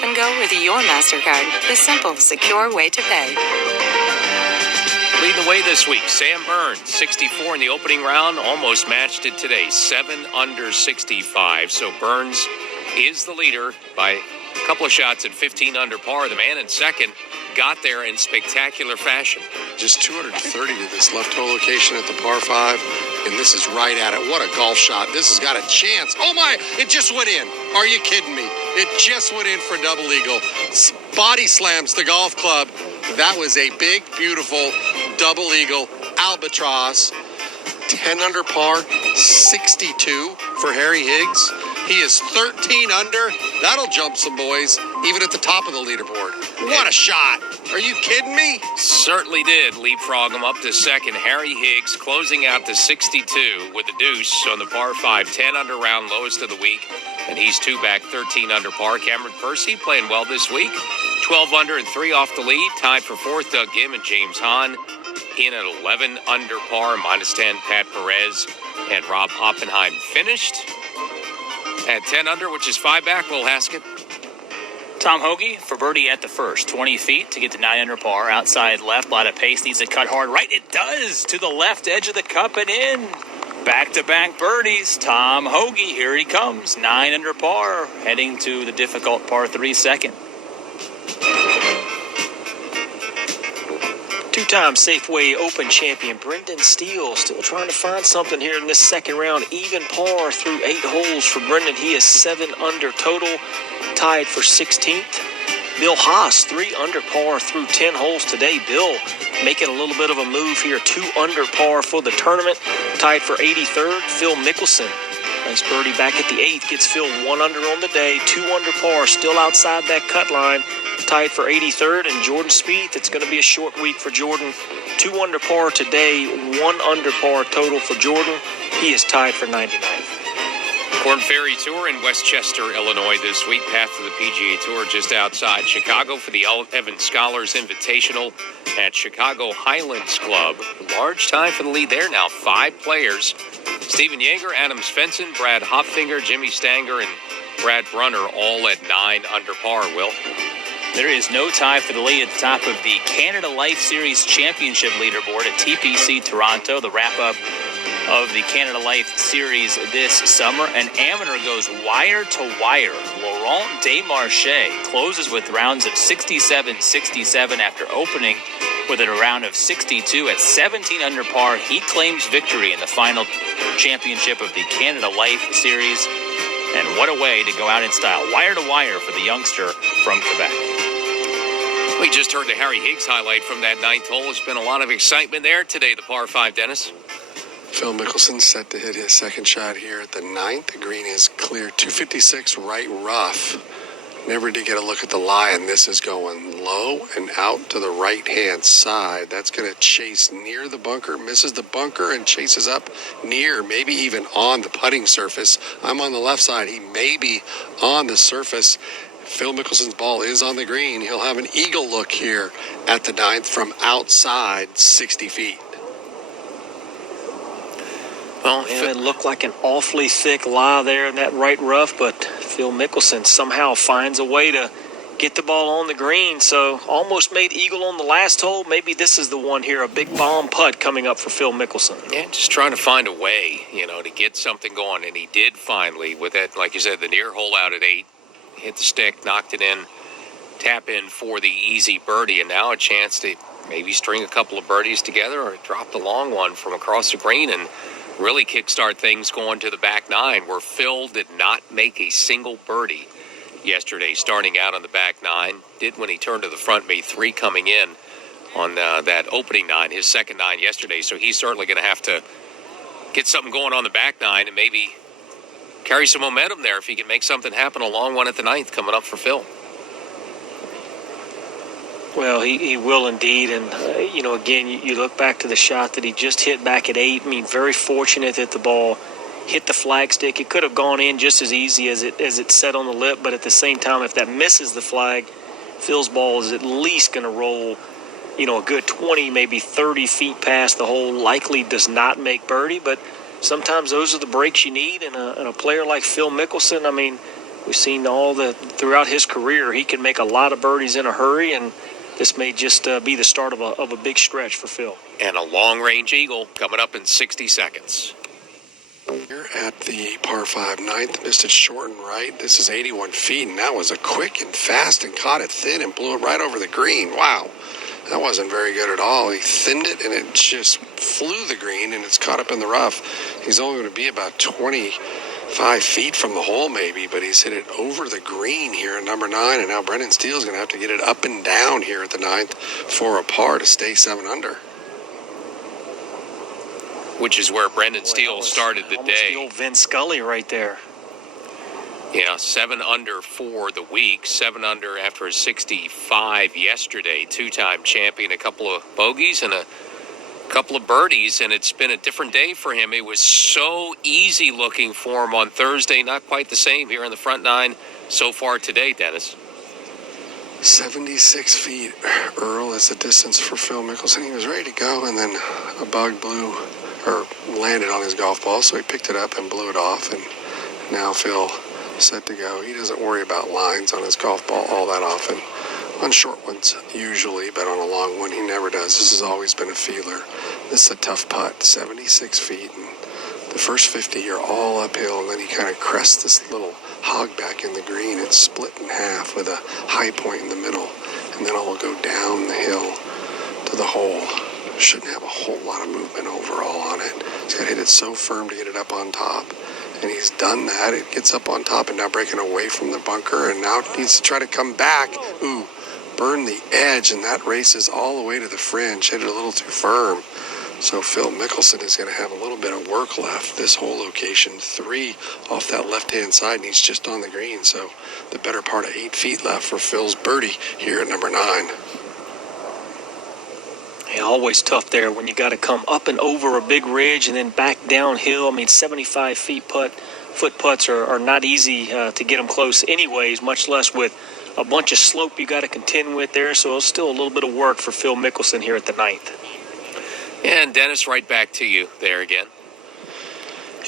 Tap and go with your MasterCard, the simple, secure way to pay. Leading the way this week, Sam Burns, 64 in the opening round, almost matched it today, 7 under 65. So Burns is the leader by a couple of shots at 15 under par. The man in second got there in spectacular fashion. Just 230 to this left hole location at the par 5, and this is right at it. What a golf shot. This has got a chance. Oh my, it just went in. Are you kidding me? It just went in for double eagle. Body slams the golf club. That was a big, beautiful double eagle albatross. 10 under par, 62 for Harry Higgs. He is 13 under. That'll jump some boys, even at the top of the leaderboard. What a shot. Are you kidding me? Certainly did leapfrog him up to second. Harry Higgs closing out to 62 with the deuce on the par 5, 10 under round, lowest of the week. And he's 2 back, 13 under par. Cameron Percy playing well this week. 12 under and 3 off the lead. Tied for fourth, Doug Gim and James Hahn. In at 11 under par, minus 10, Pat Perez and Rob Oppenheim finished at 10 under, which is 5 back. Will Haskett. Tom Hoge for birdie at the first. 20 feet to get to 9 under par. Outside left, a lot of pace. Needs to cut hard right. It does to the left edge of the cup and in. Back-to-back birdies. Tom Hoge, here he comes. 9 under par, heading to the difficult par 3 second. Two-time Safeway Open champion Brendan Steele still trying to find something here in this second round. Even par through 8 holes for Brendan. He is 7 under total, tied for 16th. Bill Haas, 3 under par through 10 holes today. Bill making a little bit of a move here, 2 under par for the tournament, tied for 83rd. Phil Mickelson, nice birdie back at the 8th, gets Phil 1 under on the day, 2 under par, still outside that cut line, tied for 83rd. And Jordan Spieth, it's going to be a short week for Jordan. 2 under par today, 1 under par total for Jordan. He is tied for 99th. Korn Ferry Tour in Westchester, Illinois this week. Path to the PGA Tour just outside Chicago for the Evans Scholars Invitational at Chicago Highlands Club. Large time for the lead there now. 5 players. Stephen Yeager, Adam Svensson, Brad Hopfinger, Jimmy Stanger, and Brad Brunner all at 9 under par, Will. There is no tie for the lead at the top of the Canada Life Series Championship leaderboard at TPC Toronto. The wrap-up of the Canada Life Series this summer. An amateur goes wire to wire. Laurent Desmarchais closes with rounds of 67-67 after opening with a round of 62 at 17 under par. He claims victory in the final championship of the Canada Life Series. And what a way to go out in style. Wire to wire for the youngster from Quebec. We just heard the Harry Higgs highlight from that 9th hole. There's been a lot of excitement there today, the par 5, Dennis. Phil Mickelson set to hit his second shot here at the 9th. The green is clear. 256 right rough. Never did get a look at the lie, and this is going low and out to the right-hand side. That's going to chase near the bunker, misses the bunker, and chases up near, maybe even on the putting surface. I'm on the left side. He may be on the surface. Phil Mickelson's ball is on the green. He'll have an eagle look here at the 9th from outside 60 feet. Well, it looked like an awfully thick lie there in that right rough, but Phil Mickelson somehow finds a way to get the ball on the green. So almost made eagle on the last hole. Maybe this is the one here, a big bomb putt coming up for Phil Mickelson. Yeah, just trying to find a way, to get something going. And he did finally with that, like you said, the near hole out at 8. Hit the stick, knocked it in, tap in for the easy birdie. And now a chance to maybe string a couple of birdies together or drop the long one from across the green and really kickstart things going to the back 9, where Phil did not make a single birdie yesterday starting out on the back 9. Did when he turned to the front, made 3 coming in on that opening 9, his second 9 yesterday. So he's certainly going to have to get something going on the back 9 and maybe carry some momentum there if he can make something happen. A long one at the 9th coming up for Phil. Well, he will indeed. And, again, you look back to the shot that he just hit back at 8. I mean, very fortunate that the ball hit the flagstick. It could have gone in just as easy as it set on the lip. But at the same time, if that misses the flag, Phil's ball is at least going to roll, a good 20, maybe 30 feet past the hole. Likely does not make birdie. But sometimes those are the breaks you need. And a player like Phil Mickelson, I mean, We've seen throughout his career, he can make a lot of birdies in a hurry, and this may just be the start of a big stretch for Phil. And a long-range eagle coming up in 60 seconds. Here at the par 5 ninth, missed it short and right. This is 81 feet, and that was a quick and fast and caught it thin and blew it right over the green. Wow, that wasn't very good at all. He thinned it, and it just flew the green, and it's caught up in the rough. He's only going to be about 25 feet from the hole maybe, but he's hit it over the green here at number 9, and now Brendan Steele's going to have to get it up and down here at the 9th for a par to stay 7 under. Which is where Brendan Steele started the day. The old Vin Scully right there. Yeah, 7 under for the week. 7 under after a 65 yesterday. 2-time champion, a couple of bogeys and a couple of birdies, and it's been a different day for him. It was so easy looking for him on Thursday. Not quite the same here in the front 9 so far today, Dennis. 76 feet, Earl, is the distance for Phil Mickelson. He was ready to go, and then a bug landed on his golf ball, so he picked it up and blew it off, and now Phil set to go. He doesn't worry about lines on his golf ball all that often. On short ones, usually, but on a long one, he never does. This has always been a feeler. This is a tough putt, 76 feet, and the first 50 you're all uphill, and then he kind of crests this little hog back in the green. It's split in half with a high point in the middle, and then it will go down the hill to the hole. Shouldn't have a whole lot of movement overall on it. He's got to hit it so firm to get it up on top, and he's done that. It gets up on top and now breaking away from the bunker, and now it needs to try to come back. Ooh, burn the edge, and that races all the way to the fringe. Hit it a little too firm. So Phil Mickelson is going to have a little bit of work left. This whole location, 3 off that left-hand side, and he's just on the green. So the better part of 8 feet left for Phil's birdie here at number 9. Yeah, always tough there when you got to come up and over a big ridge and then back downhill. I mean, 75 foot putts are not easy to get them close anyways, much less with a bunch of slope you got to contend with there. So it's still a little bit of work for Phil Mickelson here at the 9th. And Dennis, right back to you there again.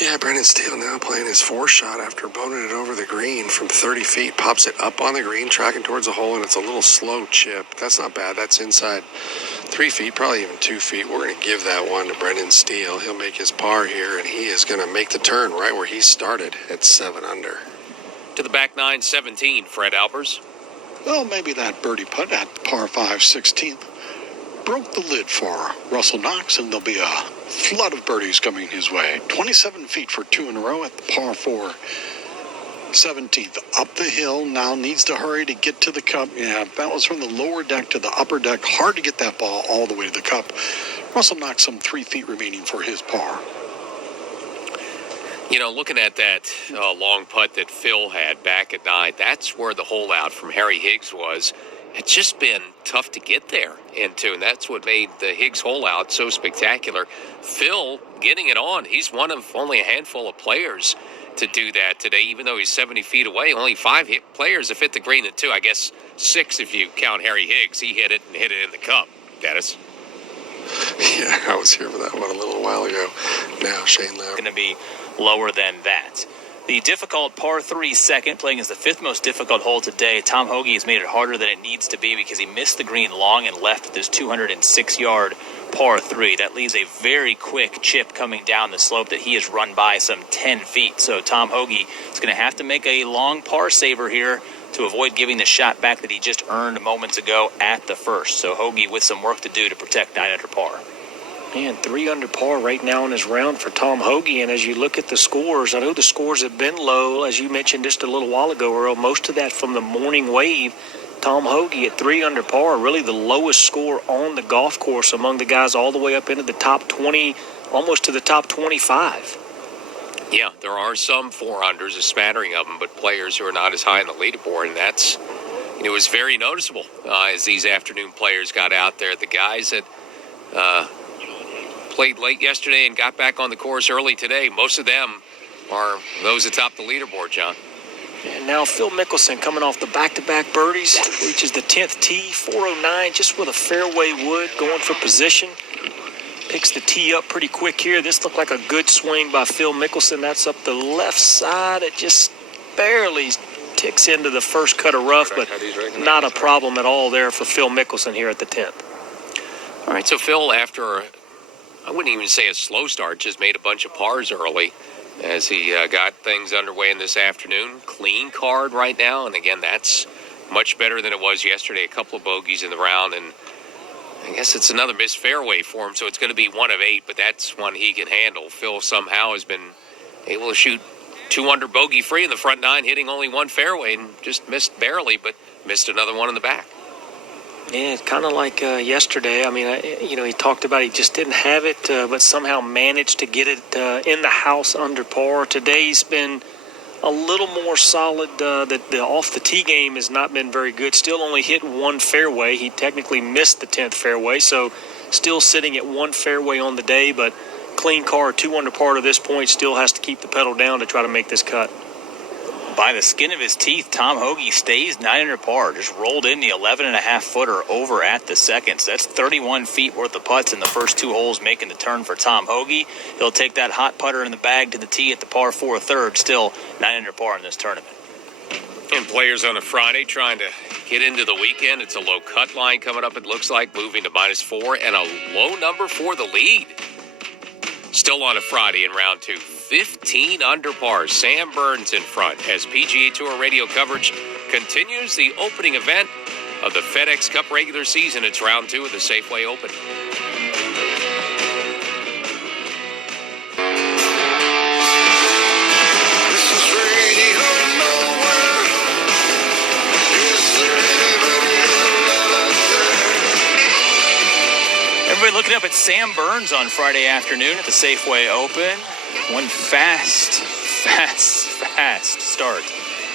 Yeah, Brendan Steele now playing his 4 shot after boning it over the green from 30 feet. Pops it up on the green, tracking towards the hole, and it's a little slow chip. That's not bad. That's inside 3 feet, probably even 2 feet. We're going to give that one to Brendan Steele. He'll make his par here, and he is going to make the turn right where he started at 7 under. To the back 9, 17, Fred Albers. Well, maybe that birdie putt at par 5, 16th broke the lid for Russell Knox, and there'll be a flood of birdies coming his way. 27 feet for 2 in a row at the par 4, 17th. Up the hill, now needs to hurry to get to the cup. Yeah, that was from the lower deck to the upper deck. Hard to get that ball all the way to the cup. Russell Knox, some 3 feet remaining for his par. You know, looking at that long putt that Phil had back at 9, that's where the hole out from Harry Higgs was. It's just been tough to get there into, and that's what made the Higgs hole out so spectacular. Phil getting it on. He's one of only a handful of players to do that today, even though he's 70 feet away. Only 5 players have hit the green at 2. I guess 6 if you count Harry Higgs. He hit it and hit it in the cup. Dennis? Yeah, I was here for that one a little while ago. Now Shane Lowry. Going to be lower than that. The difficult par 3 second, playing as the 5th most difficult hole today. Tom Hoge has made it harder than it needs to be because he missed the green long and left with this 206-yard par 3. That leaves a very quick chip coming down the slope that he has run by some 10 feet. So Tom Hoge is going to have to make a long par saver here to avoid giving the shot back that he just earned moments ago at the first. So Hoge with some work to do to protect 9 under par. Man, 3 under par right now in his round for Tom Hoge. And as you look at the scores, I know the scores have been low, as you mentioned just a little while ago, Earl. Most of that from the morning wave. Tom Hoge at 3 under par, really the lowest score on the golf course among the guys all the way up into the top 20, almost to the top 25. Yeah, there are some 4-unders, a smattering of them, but players who are not as high on the leaderboard, and that's, it was very noticeable as these afternoon players got out there. The guys that played late yesterday and got back on the course early today, most of them are those atop the leaderboard, John. And now Phil Mickelson coming off the back-to-back birdies, reaches the 10th tee, 409, just with a fairway wood, going for position. Picks the tee up pretty quick here. This looked like a good swing by Phil Mickelson. That's up the left side. It just barely ticks into the first cut of rough, but not a problem at all there for Phil Mickelson here at the 10th. All right, so Phil, after, I wouldn't even say a slow start, just made a bunch of pars early as he got things underway in this afternoon. Clean card right now, and again, that's much better than it was yesterday. A couple of bogeys in the round, and I guess it's another missed fairway for him, so it's going to be 1 of 8, but that's one he can handle. Phil somehow has been able to shoot 2 under bogey free in the front 9, hitting only 1 fairway, and just missed barely, but missed another one in the back. Yeah, it's kind of like yesterday. I mean, he talked about he just didn't have it, but somehow managed to get it in the house under par. Today he's been a little more solid. The off the tee game has not been very good. Still only hit 1 fairway. He technically missed the 10th fairway, so still sitting at 1 fairway on the day, but clean card, 2 under par to this point. Still has to keep the pedal down to try to make this cut. By the skin of his teeth, Tom Hoge stays 9 under par. Just rolled in the 11.5-footer over at the second. So that's 31 feet worth of putts in the first 2 holes, making the turn for Tom Hoge. He'll take that hot putter in the bag to the tee at the par 4 third. Still 9 under par in this tournament. And players on a Friday trying to get into the weekend. It's a low cut line coming up, it looks like, moving to -4, and a low number for the lead. Still on a Friday in round 2. 15 under par. Sam Burns in front as PGA Tour radio coverage continues the opening event of the FedEx Cup regular season. It's round 2 of the Safeway Open. Everybody looking up at Sam Burns on Friday afternoon at the Safeway Open. One fast start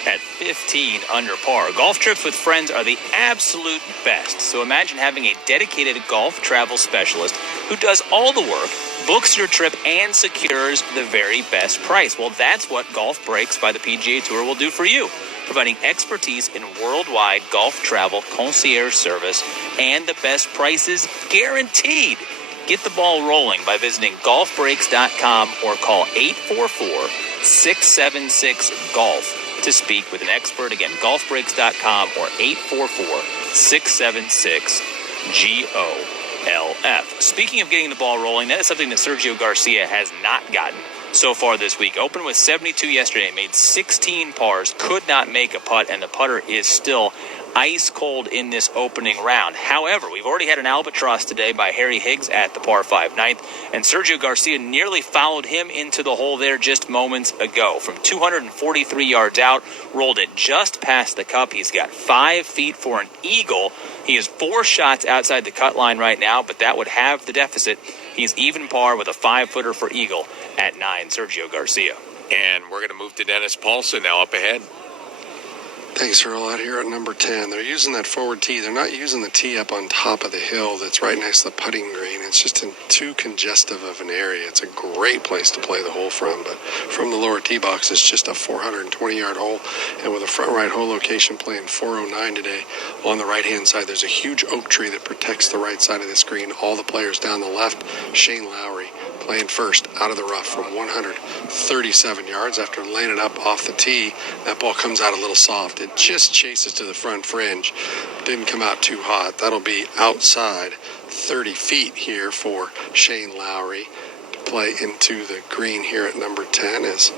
at 15 under par. Golf trips with friends are the absolute best. So imagine having a dedicated golf travel specialist who does all the work, books your trip, and secures the very best price. Well, that's what Golf Breaks by the PGA Tour will do for you, providing expertise in worldwide golf travel concierge service and the best prices guaranteed. Get the ball rolling by visiting golfbreaks.com or call 844-676-GOLF to speak with an expert. Again, golfbreaks.com or 844-676-GOLF. Speaking of getting the ball rolling, that is something that Sergio Garcia has not gotten so far this week. Opened with 72 yesterday, made 16 pars, could not make a putt, and the putter is still ice cold in this opening round. However, we've already had an albatross today by Harry Higgs at the par 5 ninth, and Sergio Garcia nearly followed him into the hole there just moments ago. From 243 yards out, rolled it just past the cup. He's got 5 feet for an eagle. He is 4 shots outside the cut line right now, but that would have the deficit. He's even par with a 5-footer for eagle at 9, Sergio Garcia. And we're going to move to Dennis Paulson now up ahead. Thanks, Earl. Out here at number 10, they're using that forward tee. They're not using the tee up on top of the hill that's right next to the putting green. It's just in too congestive of an area. It's a great place to play the hole from, but from the lower tee box, it's just a 420-yard hole, and with a front right hole location playing 409 today. On the right-hand side, there's a huge oak tree that protects the right side of this green. All the players down the left, Shane Lowry playing first out of the rough from 137 yards after laying it up off the tee. That ball comes out a little soft. It just chases to the front fringe. Didn't come out too hot. That'll be outside 30 feet here for Shane Lowry to play into the green here at number 10 as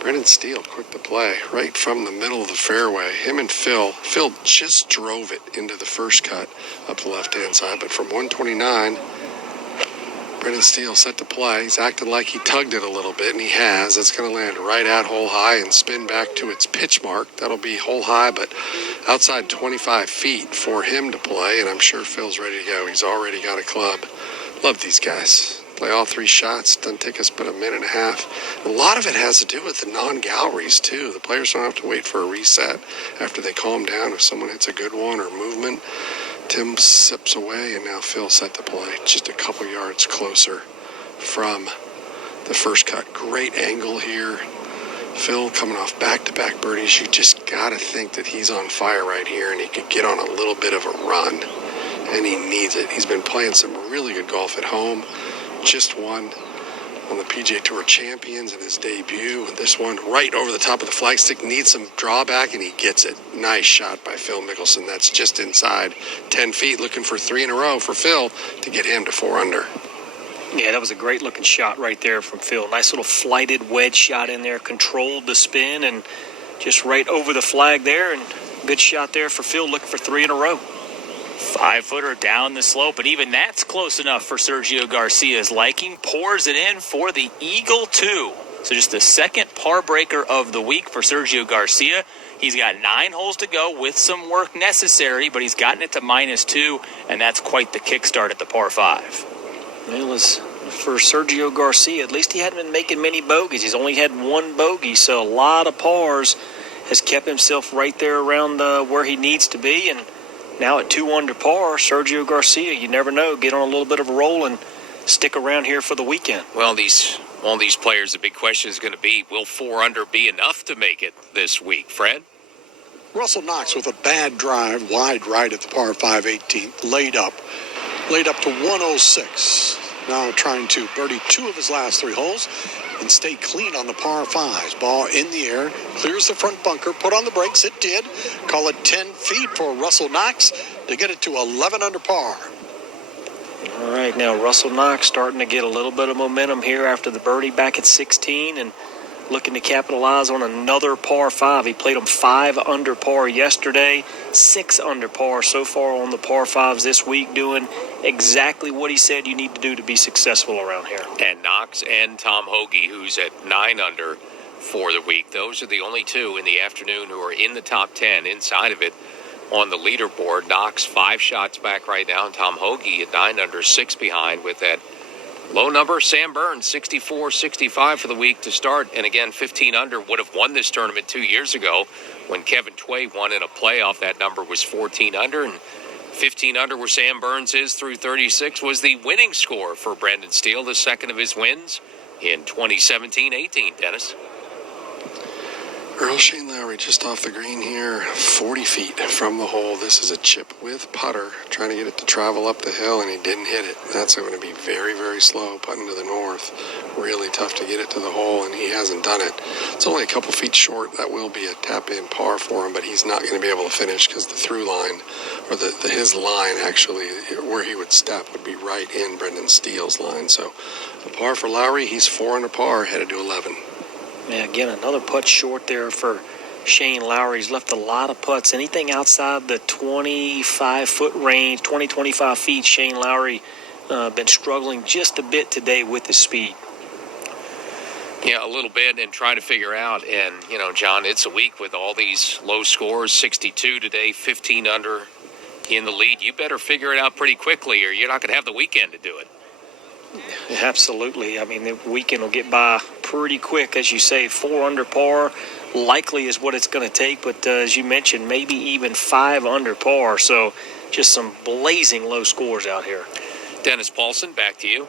Brendan Steele quick to play right from the middle of the fairway. Him and Phil just drove it into the first cut up the left-hand side, but from 129, Brendan Steele set to play. He's acting like he tugged it a little bit, and he has. It's going to land right at hole high and spin back to its pitch mark. That'll be hole high, but outside 25 feet for him to play, and I'm sure Phil's ready to go. He's already got a club. Love these guys. Play all 3 shots. Doesn't take us but a minute and a half. A lot of it has to do with the non-galleries, too. The players don't have to wait for a reset after they calm down. If someone hits a good one or movement, Tim sips away, and now Phil set to play just a couple yards closer from the first cut. Great angle here. Phil coming off back-to-back birdies. You just got to think that he's on fire right here, and he could get on a little bit of a run, and he needs it. He's been playing some really good golf at home. Just won on the PGA Tour Champions in his debut. And this one right over the top of the flagstick, needs some drawback, and he gets it. Nice shot by Phil Mickelson. That's just inside 10 feet, looking for 3 in a row for Phil to get him to 4 under. Yeah, that was a great looking shot right there from Phil. Nice little flighted wedge shot in there, controlled the spin, and just right over the flag there. And good shot there for Phil, looking for 3 in a row. 5-footer down the slope, but even that's close enough for Sergio Garcia's liking. Pours it in for the Eagle 2. So just the second par breaker of the week for Sergio Garcia. He's got 9 holes to go with some work necessary, but he's gotten it to -2, and that's quite the kickstart at the par 5. Well, for Sergio Garcia, at least he hadn't been making many bogeys. He's only had 1 bogey, so a lot of pars. Has kept himself right there around where he needs to be, and now at 2 under par, Sergio Garcia, you never know, get on a little bit of a roll and stick around here for the weekend. Well, all these players, the big question is going to be, will 4 under be enough to make it this week? Fred? Russell Knox with a bad drive, wide right at the par 5 18th, laid up to 106. Now trying to birdie 2 of his last 3 holes and stay clean on the par 5s. Ball in the air, clears the front bunker, put on the brakes. It did. Call it 10 feet for Russell Knox to get it to 11 under par. All right, now Russell Knox starting to get a little bit of momentum here after the birdie back at 16 and looking to capitalize on another par 5. He played him 5 under par yesterday, 6 under par so far on the par 5s this week, doing exactly what he said you need to do to be successful around here. And Knox and Tom Hoge, who's at 9 under for the week. Those are the only 2 in the afternoon who are in the top 10 inside of it on the leaderboard. Knox 5 shots back right now, and Tom Hoge at 9 under, 6 behind with that low number. Sam Burns 64-65 for the week to start, and again 15 under. Would have won this tournament 2 years ago when Kevin Tway won in a playoff. That number was 14 under, and 15 under where Sam Burns is through 36 was the winning score for Brendan Steele, the second of his wins in 2017-18. Dennis? Earl Shane Lowry just off the green here, 40 feet from the hole. This is a chip with putter, trying to get it to travel up the hill, and he didn't hit it. That's going to be very, very slow, putting to the north. Really tough to get it to the hole, and he hasn't done it. It's only a couple feet short. That will be a tap-in par for him, but he's not going to be able to finish because the through line, or his line actually, where he would step, would be right in Brendan Steele's line. So a par for Lowry. He's 4 under par, headed to 11. Yeah, again, another putt short there for Shane Lowry. He's left a lot of putts. Anything outside the 25-foot range, 20-25 feet, Shane Lowry been struggling just a bit today with his speed. Yeah, a little bit, and trying to figure out. And, John, it's a week with all these low scores, 62 today, 15 under in the lead. You better figure it out pretty quickly or you're not going to have the weekend to do it. Absolutely. I mean, the weekend will get by pretty quick. As you say, 4 under par likely is what it's going to take. But as you mentioned, maybe even 5 under par. So just some blazing low scores out here. Dennis Paulson, back to you.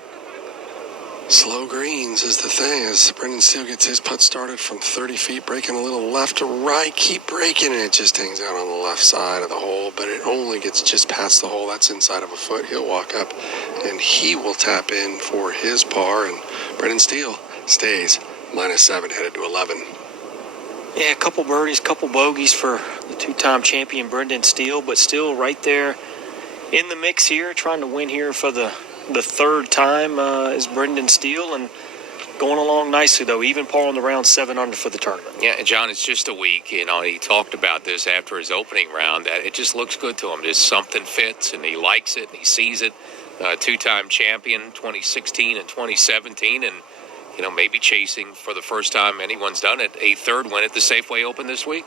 Slow greens is the thing, as Brendan Steele gets his putt started from 30 feet, breaking a little left to right, keep breaking, and it just hangs out on the left side of the hole, but it only gets just past the hole. That's inside of a foot. He'll walk up, and he will tap in for his par, and Brendan Steele stays -7, headed to 11. Yeah, a couple birdies, couple bogeys for the 2-time champion Brendan Steele, but still right there in the mix here, trying to win here for the 3rd time is Brendan Steele, and going along nicely, though. Even par on the round, 7 under for the tournament. Yeah, John, it's just a week. He talked about this after his opening round, that it just looks good to him. Just something fits, and he likes it, and he sees it. 2-time champion, 2016 and 2017, and, maybe chasing for the first time anyone's done it, a 3rd win at the Safeway Open this week.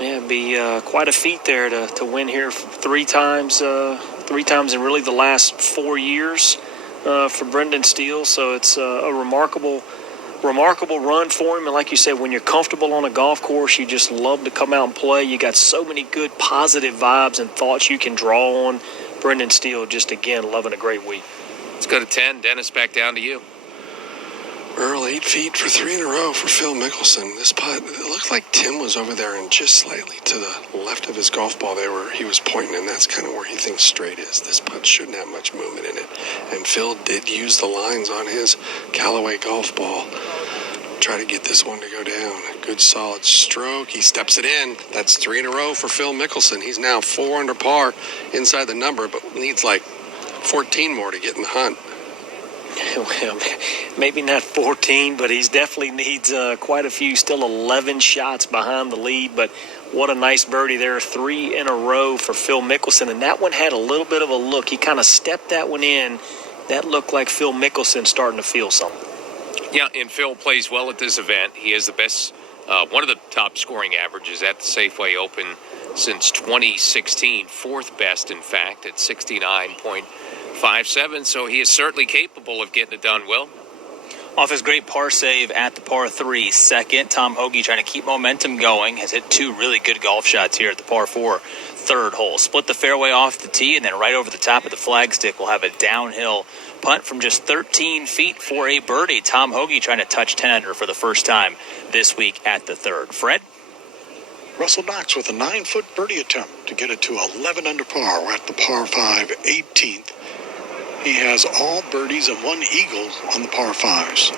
Yeah, it'd be quite a feat there to win here 3 times in really the last 4 years for Brendan Steele. So it's a remarkable run for him. And like you said, when you're comfortable on a golf course, you just love to come out and play. You got so many good positive vibes and thoughts you can draw on. Brendan Steele just, again, loving a great week. Let's go to 10. Dennis, back down to you. Earl, 8 feet for 3 in a row for Phil Mickelson. This putt, it looked like Tim was over there and just slightly to the left of his golf ball he was pointing, and that's kind of where he thinks straight is. This putt shouldn't have much movement in it. And Phil did use the lines on his Callaway golf ball. Try to get this one to go down. Good solid stroke. He steps it in. That's 3 in a row for Phil Mickelson. He's now 4 under par inside the number, but needs like 14 more to get in the hunt. Well, maybe not 14, but he definitely needs quite a few. Still 11 shots behind the lead, but what a nice birdie there. 3 in a row for Phil Mickelson, and that one had a little bit of a look. He kind of stepped that one in. That looked like Phil Mickelson starting to feel something. Yeah, and Phil plays well at this event. He has the best, one of the top scoring averages at the Safeway Open since 2016. 4th best, in fact, at 69.57. So he is certainly capable of getting it done well. Off his great par save at the par 3 second, Tom Hoge trying to keep momentum going. Has hit 2 really good golf shots here at the par 4 third hole. Split the fairway off the tee, and then right over the top of the flagstick, we'll have a downhill punt from just 13 feet for a birdie. Tom Hoge trying to touch 10 under for the first time this week at the third. Fred? Russell Knox with a 9-foot birdie attempt to get it to 11 under par. We're at the par 5 18th. He has all birdies and 1 eagle on the par 5s.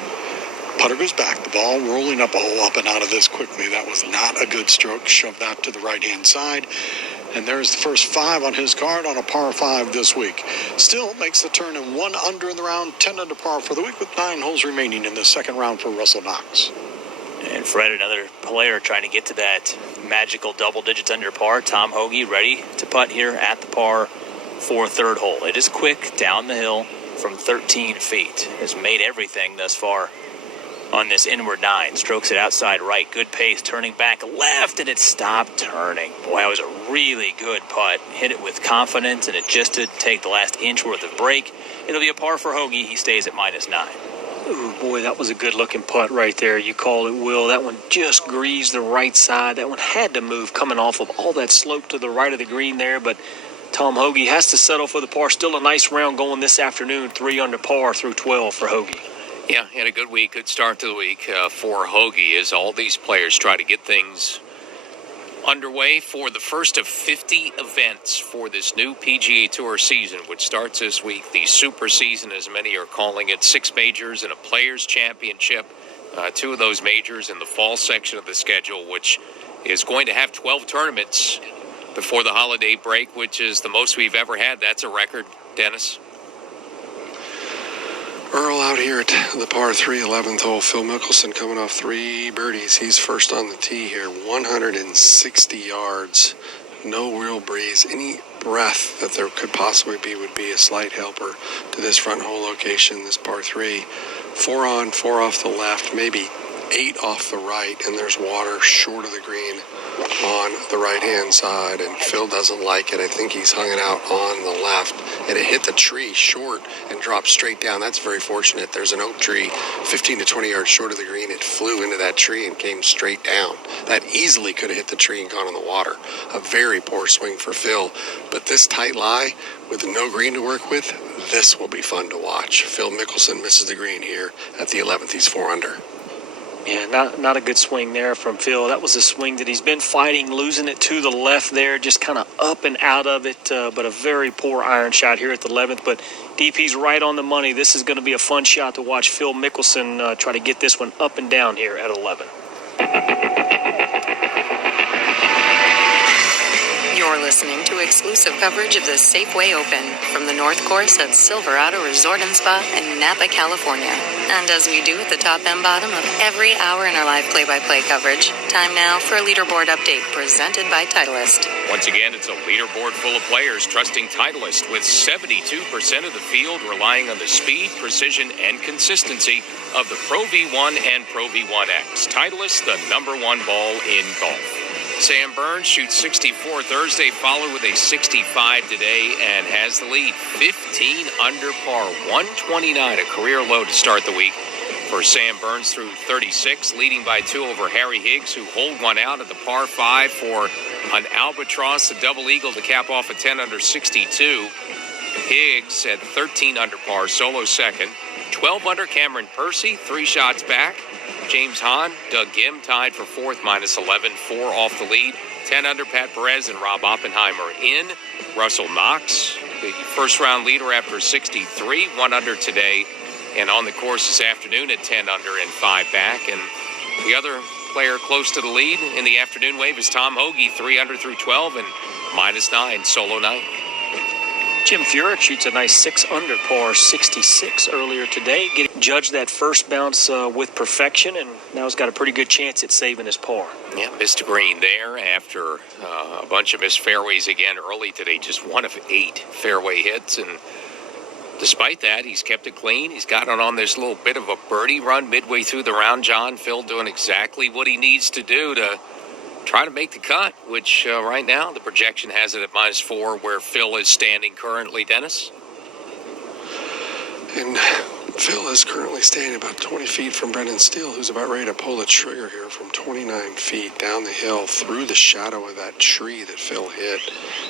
Putter goes back, the ball rolling up and out of this quickly. That was not a good stroke. Shoved that to the right-hand side. And there's the first 5 on his card on a par 5 this week. Still makes the turn in 1 under in the round, 10 under par for the week with 9 holes remaining in the second round for Russell Knox. And Fred, another player trying to get to that magical double digits under par. Tom Hoge ready to putt here at the par 4 third hole. It is quick down the hill from 13 feet. Has made everything thus far on this inward 9. Strokes it outside right. Good pace. Turning back left, and it stopped turning. Boy, that was a really good putt. Hit it with confidence, and it just did take the last inch worth of break. It'll be a par for Hoge. He stays at -9. Ooh, boy, that was a good-looking putt right there. You called it, Will. That one just greased the right side. That one had to move coming off of all that slope to the right of the green there, but Tom Hoge has to settle for the par. Still a nice round going this afternoon. 3 under par through 12 for Hoge. Yeah, had a good week, good start to the week for Hoge as all these players try to get things underway for the first of 50 events for this new PGA Tour season, which starts this week. The Super Season, as many are calling it, 6 majors and a Players' Championship. 2 of those majors in the fall section of the schedule, which is going to have 12 tournaments before the holiday break, which is the most we've ever had. That's a record, Dennis. Earl out here at the par 3 11th hole. Phil Mickelson coming off 3 birdies. He's first on the tee here. 160 yards. No real breeze. Any breath that there could possibly be would be a slight helper to this front hole location, this par 3. 4 on, 4 off the left, maybe 8 off the right, and there's water short of the green on the right-hand side, and Phil doesn't like it. I think he's hung it out on the left, and it hit the tree short and dropped straight down. That's very fortunate. There's an oak tree 15 to 20 yards short of the green. It flew into that tree and came straight down. That easily could have hit the tree and gone in the water. A very poor swing for Phil, but this tight lie with no green to work with, this will be fun to watch. Phil Mickelson misses the green here at the 11th. He's 4 under. Yeah, not a good swing there from Phil. That was a swing that he's been fighting, losing it to the left there, just kind of up and out of it, but a very poor iron shot here at the 11th. But DP's right on the money. This is going to be a fun shot to watch Phil Mickelson try to get this one up and down here at 11. You're listening to exclusive coverage of the Safeway Open from the North Course at Silverado Resort and Spa in Napa, California. And as we do at the top and bottom of every hour in our live play-by-play coverage, time now for a leaderboard update presented by Titleist. Once again, it's a leaderboard full of players trusting Titleist, with 72% of the field relying on the speed, precision, and consistency of the Pro V1 and Pro V1X. Titleist, the #1 ball in golf. Sam Burns shoots 64 Thursday, followed with a 65 today, and has the lead. 15 under par, 129, a career low to start the week for Sam Burns through 36, leading by 2 over Harry Higgs, who holed one out at the par 5 for an albatross, a double eagle to cap off a 10 under 62. Higgs at 13 under par, solo second. 12 under, Cameron Percy, 3 shots back. James Hahn, Doug Gim tied for 4th, minus 11, 4 off the lead. 10 under, Pat Perez and Rob Oppenheimer in. Russell Knox, the first-round leader after 63, 1 under today. And on the course this afternoon at 10 under and 5 back. And the other player close to the lead in the afternoon wave is Tom Hoagie, 3 under through 12 and minus 9, solo 9. Jim Furyk shoots a nice 6 under par 66 earlier today. Judged that first bounce with perfection, and now he's got a pretty good chance at saving his par. Yeah, missed a green there after a bunch of missed fairways again early today. Just 1 of 8 fairway hits, and despite that, he's kept it clean. He's gotten on this little bit of a birdie run midway through the round. John, Phil doing exactly what he needs to do to try to make the cut, which right now the projection has it at minus 4 where Phil is standing currently. Dennis? And Phil is currently standing about 20 feet from Brendan Steele, who's about ready to pull the trigger here from 29 feet down the hill through the shadow of that tree that Phil hit.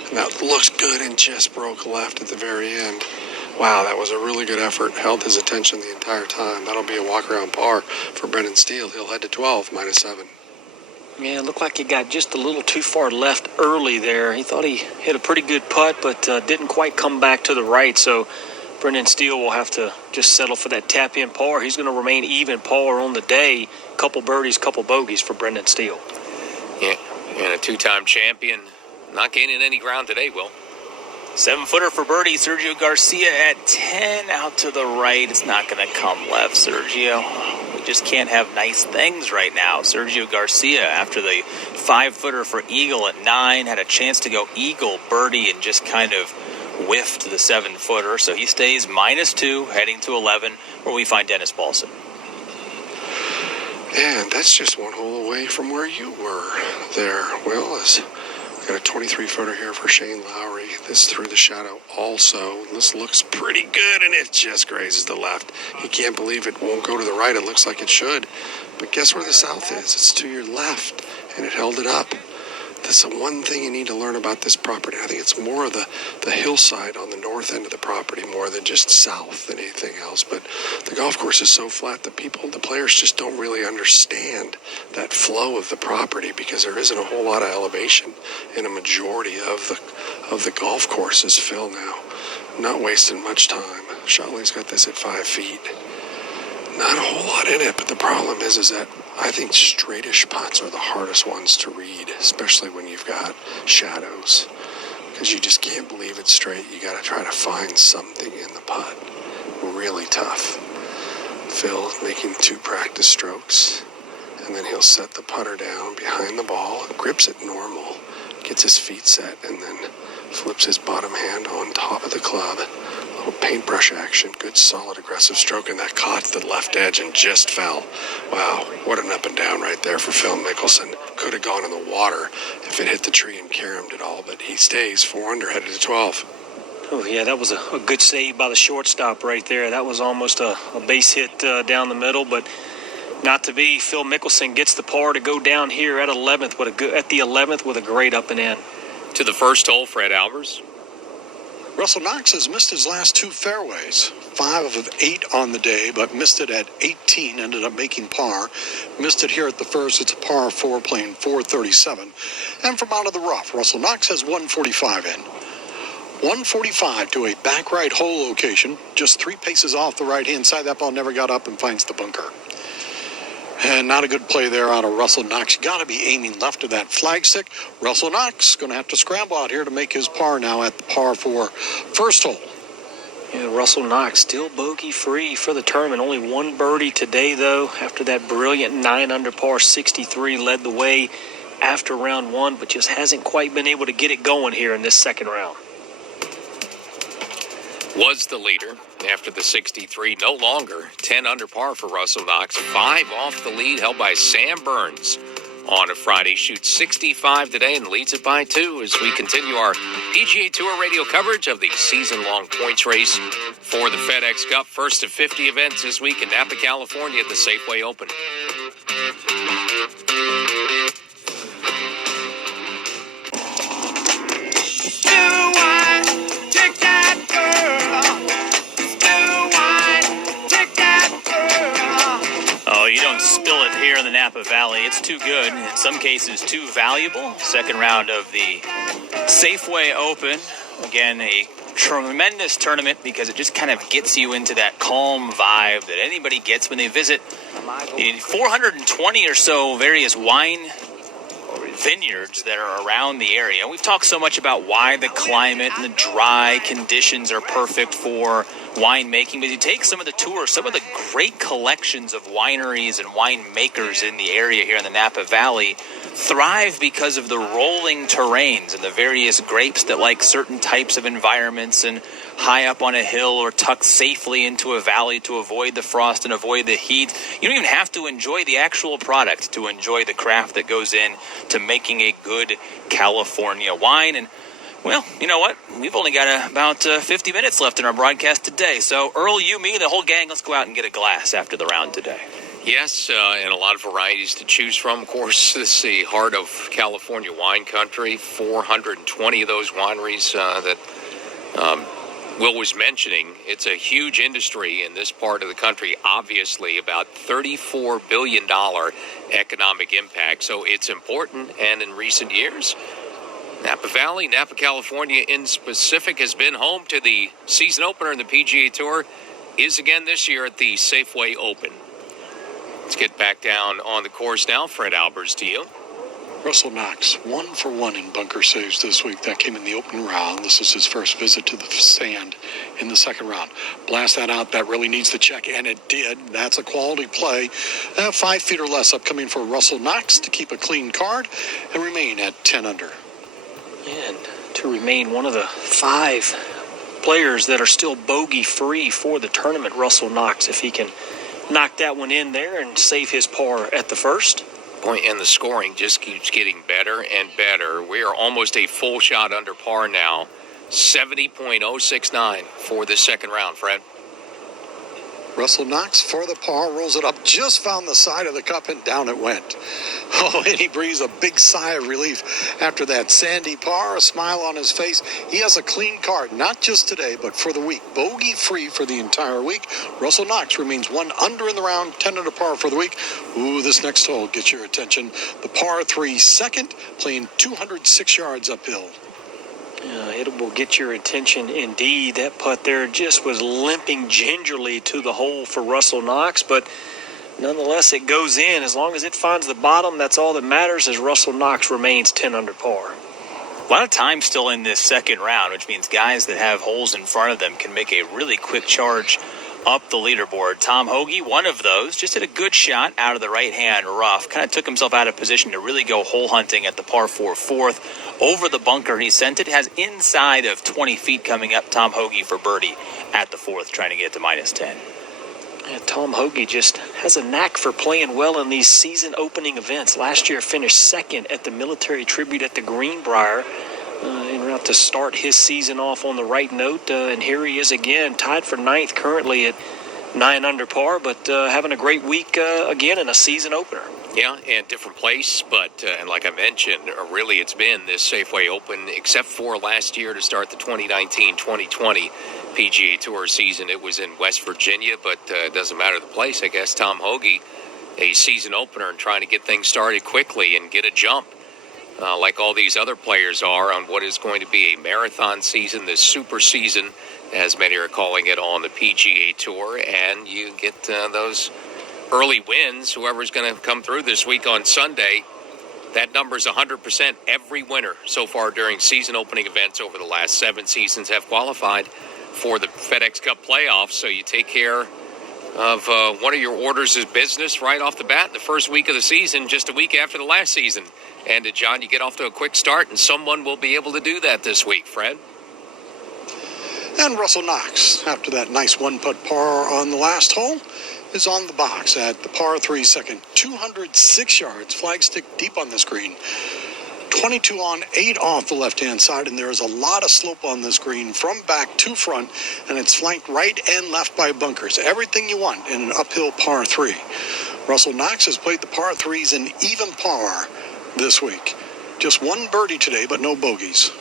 And that looks good and just broke left at the very end. Wow, that was a really good effort. Held his attention the entire time. That'll be a walk-around par for Brendan Steele. He'll head to 12, minus 7. Yeah, it looked like he got just a little too far left early there. He thought he hit a pretty good putt, but didn't quite come back to the right. So Brendan Steele will have to just settle for that tap-in par. He's going to remain even par on the day. Couple birdies, couple bogeys for Brendan Steele. Yeah, and a 2-time champion. Not gaining any ground today, Will. 7-footer for birdie. Sergio Garcia at 10 out to the right. It's not going to come left, Sergio. We just can't have nice things right now. Sergio Garcia, after the 5-footer for eagle at 9, had a chance to go eagle, birdie, and just kind of whiffed the 7-footer. So he stays minus 2, heading to 11, where we find Dennis Paulson. And that's just 1 hole away from where you were there, Will. We got a 23-footer here for Shane Lowry. This through the shadow also. This looks pretty good, and it just grazes the left. You can't believe it won't go to the right. It looks like it should. But guess where the south is? It's to your left, and it held it up. That's the one thing you need to learn about this property. I think it's more of the hillside on the north end of the property more than just south than anything else. But the golf course is so flat that the players just don't really understand that flow of the property because there isn't a whole lot of elevation in a majority of the golf courses. Phil now not wasting much time. Shotley's got this at 5 feet. Not a whole lot in it, but the problem is that I think straightish putts are the hardest ones to read, especially when you've got shadows, because you just can't believe it's straight. You got to try to find something in the putt. Really tough. Phil making 2 practice strokes, and then he'll set the putter down behind the ball, grips it normal, gets his feet set, and then flips his bottom hand on top of the club. Little paintbrush action, good solid aggressive stroke, and that caught the left edge and just fell. Wow, what an up and down right there for Phil Mickelson. Could have gone in the water if it hit the tree and caromed at all, but he stays 4 under, headed to 12. Oh, yeah, that was a good save by the shortstop right there. That was almost a base hit down the middle, but not to be. Phil Mickelson gets the par to go down here at 11th with a great up and in. To the first hole, Fred Albers. Russell Knox has missed his last 2 fairways. 5 of 8 on the day, but missed it at 18, ended up making par. Missed it here at the first. It's a par 4 playing 437. And from out of the rough, Russell Knox has 145 in. 145 to a back right hole location, just 3 paces off the right-hand side. That ball never got up and finds the bunker. And not a good play there out of Russell Knox. Got to be aiming left of that flagstick. Russell Knox going to have to scramble out here to make his par now at the par 4 first hole. Yeah, Russell Knox still bogey-free for the tournament. Only 1 birdie today, though, after that brilliant 9 under par 63 led the way after round 1, but just hasn't quite been able to get it going here in this second round. Was the leader after the 63, no longer 10 under par for Russell Knox. 5 off the lead, held by Sam Burns on a Friday. Shoots 65 today and leads it by 2 as we continue our PGA Tour radio coverage of the season-long points race for the FedEx Cup. First of 50 events this week in Napa, California at the Safeway Open. Take that girl. Still wine. Take too good, in some cases too valuable. Second round of the Safeway Open. Again, a tremendous tournament because it just kind of gets you into that calm vibe that anybody gets when they visit 420 or so various wine vineyards that are around the area. We've talked so much about why the climate and the dry conditions are perfect for winemaking, but you take some of the tours, some of the great collections of wineries and winemakers in the area here in the Napa Valley thrive because of the rolling terrains and the various grapes that like certain types of environments and high up on a hill or tucked safely into a valley to avoid the frost and avoid the heat. You don't even have to enjoy the actual product to enjoy the craft that goes in to making a good California wine. And well, you know what? We've only got about 50 minutes left in our broadcast today. So Earl, you, me, the whole gang, let's go out and get a glass after the round today. Yes, and a lot of varieties to choose from. Of course, this is the heart of California wine country. 420 of those wineries that Will was mentioning. It's a huge industry in this part of the country, obviously, about $34 billion economic impact. So it's important, and in recent years, Napa Valley, Napa, California in specific, has been home to the season opener in the PGA Tour, is again this year at the Safeway Open. Let's get back down on the course now. Fred Albers to you. Russell Knox, 1 for 1 in bunker saves this week. That came in the opening round. This is his first visit to the sand in the second round. Blast that out. That really needs the check, and it did. That's a quality play. 5 feet or less upcoming for Russell Knox to keep a clean card and remain at 10 under. And to remain one of the 5 players that are still bogey-free for the tournament, Russell Knox, if he can knock that one in there and save his par at the first. Boy, and the scoring just keeps getting better and better. We are almost a full shot under par now. 70.069 for the second round, Fred. Russell Knox for the par, rolls it up, just found the side of the cup, and down it went. Oh, and he breathes a big sigh of relief after that sandy par, a smile on his face. He has a clean card, not just today, but for the week. Bogey-free for the entire week. Russell Knox remains 1 under in the round, 10 under par for the week. Ooh, this next hole gets your attention. The par 3 second, playing 206 yards uphill. It will get your attention indeed. That putt there just was limping gingerly to the hole for Russell Knox, but nonetheless it goes in. As long as it finds the bottom, that's all that matters, as Russell Knox remains 10 under par. A lot of time still in this second round, which means guys that have holes in front of them can make a really quick charge up the leaderboard. Tom Hoge, one of those, just hit a good shot out of the right-hand rough. Kind of took himself out of position to really go hole hunting at the par 4 fourth. Over the bunker he sent it. Has inside of 20 feet coming up. Tom Hoge for birdie at the fourth, trying to get to -10. Yeah, Tom Hoge just has a knack for playing well in these season opening events. Last year finished second at the Military Tribute at the Greenbrier. En route to start his season off on the right note, and here he is again, tied for 9th currently at 9 under par, but having a great week again in a season opener. Yeah, and different place, but and like I mentioned, really it's been this Safeway Open, except for last year to start the 2019-2020 PGA Tour season. It was in West Virginia, but it doesn't matter the place, I guess. Tom Hoge, a season opener, and trying to get things started quickly and get a jump. Like all these other players are on what is going to be a marathon season, this super season, as many are calling it on the PGA Tour. And you get those early wins, whoever's going to come through this week on Sunday. That number is 100%. Every winner so far during season opening events over the last 7 seasons have qualified for the FedEx Cup playoffs. So you take care of one of your orders of business right off the bat, the first week of the season, just a week after the last season. And John, you get off to a quick start, and someone will be able to do that this week, Fred. And Russell Knox, after that nice 1-putt par on the last hole, is on the box at the par 3 second. 206 yards, flagstick deep on this green. 22 on, 8 off the left-hand side, and there is a lot of slope on this green from back to front, and it's flanked right and left by bunkers. Everything you want in an uphill par 3. Russell Knox has played the par 3s in even par this week. Just 1 birdie today, but no bogeys.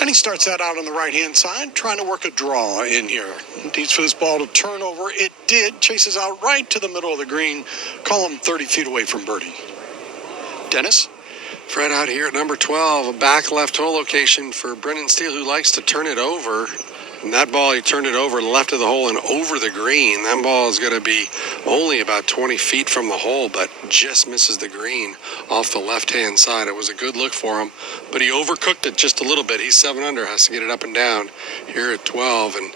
And he starts that out on the right-hand side, trying to work a draw in here. Needs for this ball to turn over. It did. Chases out right to the middle of the green. Call him 30 feet away from birdie. Dennis? Fred out here at number 12, a back left hole location for Brendan Steele, who likes to turn it over. And that ball, he turned it over left of the hole and over the green. That ball is going to be only about 20 feet from the hole, but just misses the green off the left-hand side. It was a good look for him, but he overcooked it just a little bit. He's 7 under, has to get it up and down here at 12. And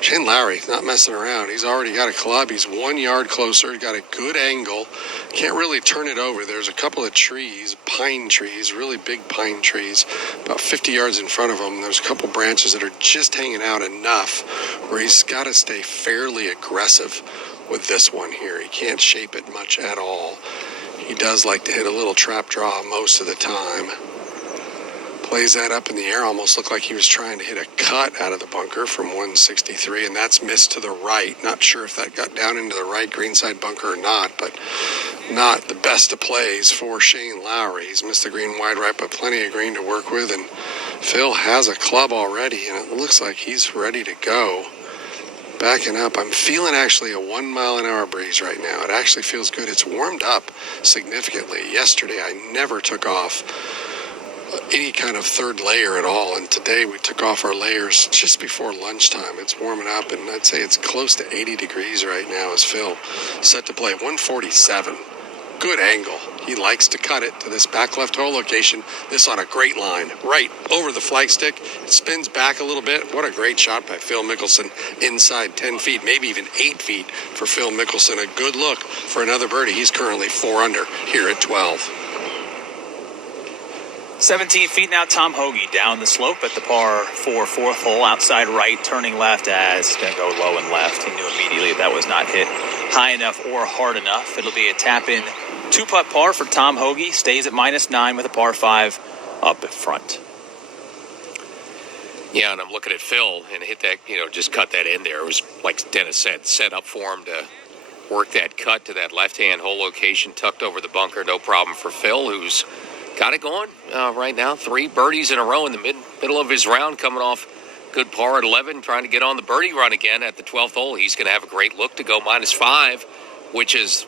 Shane Lowry, not messing around. He's already got a club. He's 1 yard closer. He's got a good angle. Can't really turn it over. There's a couple of trees, pine trees, really big pine trees, about 50 yards in front of him. There's a couple branches that are just hanging out enough where he's got to stay fairly aggressive with this one here. He can't shape it much at all. He does like to hit a little trap draw most of the time. Plays that up in the air, almost looked like he was trying to hit a cut out of the bunker from 163, and that's missed to the right. Not sure if that got down into the right greenside bunker or not, but not the best of plays for Shane Lowry. He's missed the green wide right, but plenty of green to work with, and Phil has a club already, and it looks like he's ready to go. Backing up, I'm feeling actually a 1 mile an hour breeze right now. It actually feels good. It's warmed up significantly. Yesterday, I never took off any kind of third layer at all, and today we took off our layers just before lunchtime. It's warming up, and I'd say it's close to 80 degrees right now as Phil set to play 147. Good angle. He likes to cut it to this back left hole location. This on a great line, right over the flagstick. It spins back a little bit. What a great shot by Phil Mickelson inside 10 feet, maybe even 8 feet for Phil Mickelson. A good look for another birdie. He's currently 4 under here at 12. 17 feet now, Tom Hoge down the slope at the par 4 fourth hole, outside right, turning left as going to go low and left. He knew immediately that was not hit high enough or hard enough. It'll be a tap-in 2-putt par for Tom Hoge. Stays at -9 with a par 5 up in front. Yeah, and I'm looking at Phil and hit that, just cut that in there. It was, like Dennis said, set up for him to work that cut to that left-hand hole location, tucked over the bunker. No problem for Phil, who's got it going right now. 3 birdies in a row in the middle of his round, coming off good par at 11, trying to get on the birdie run again at the 12th hole. He's going to have a great look to go -5, which is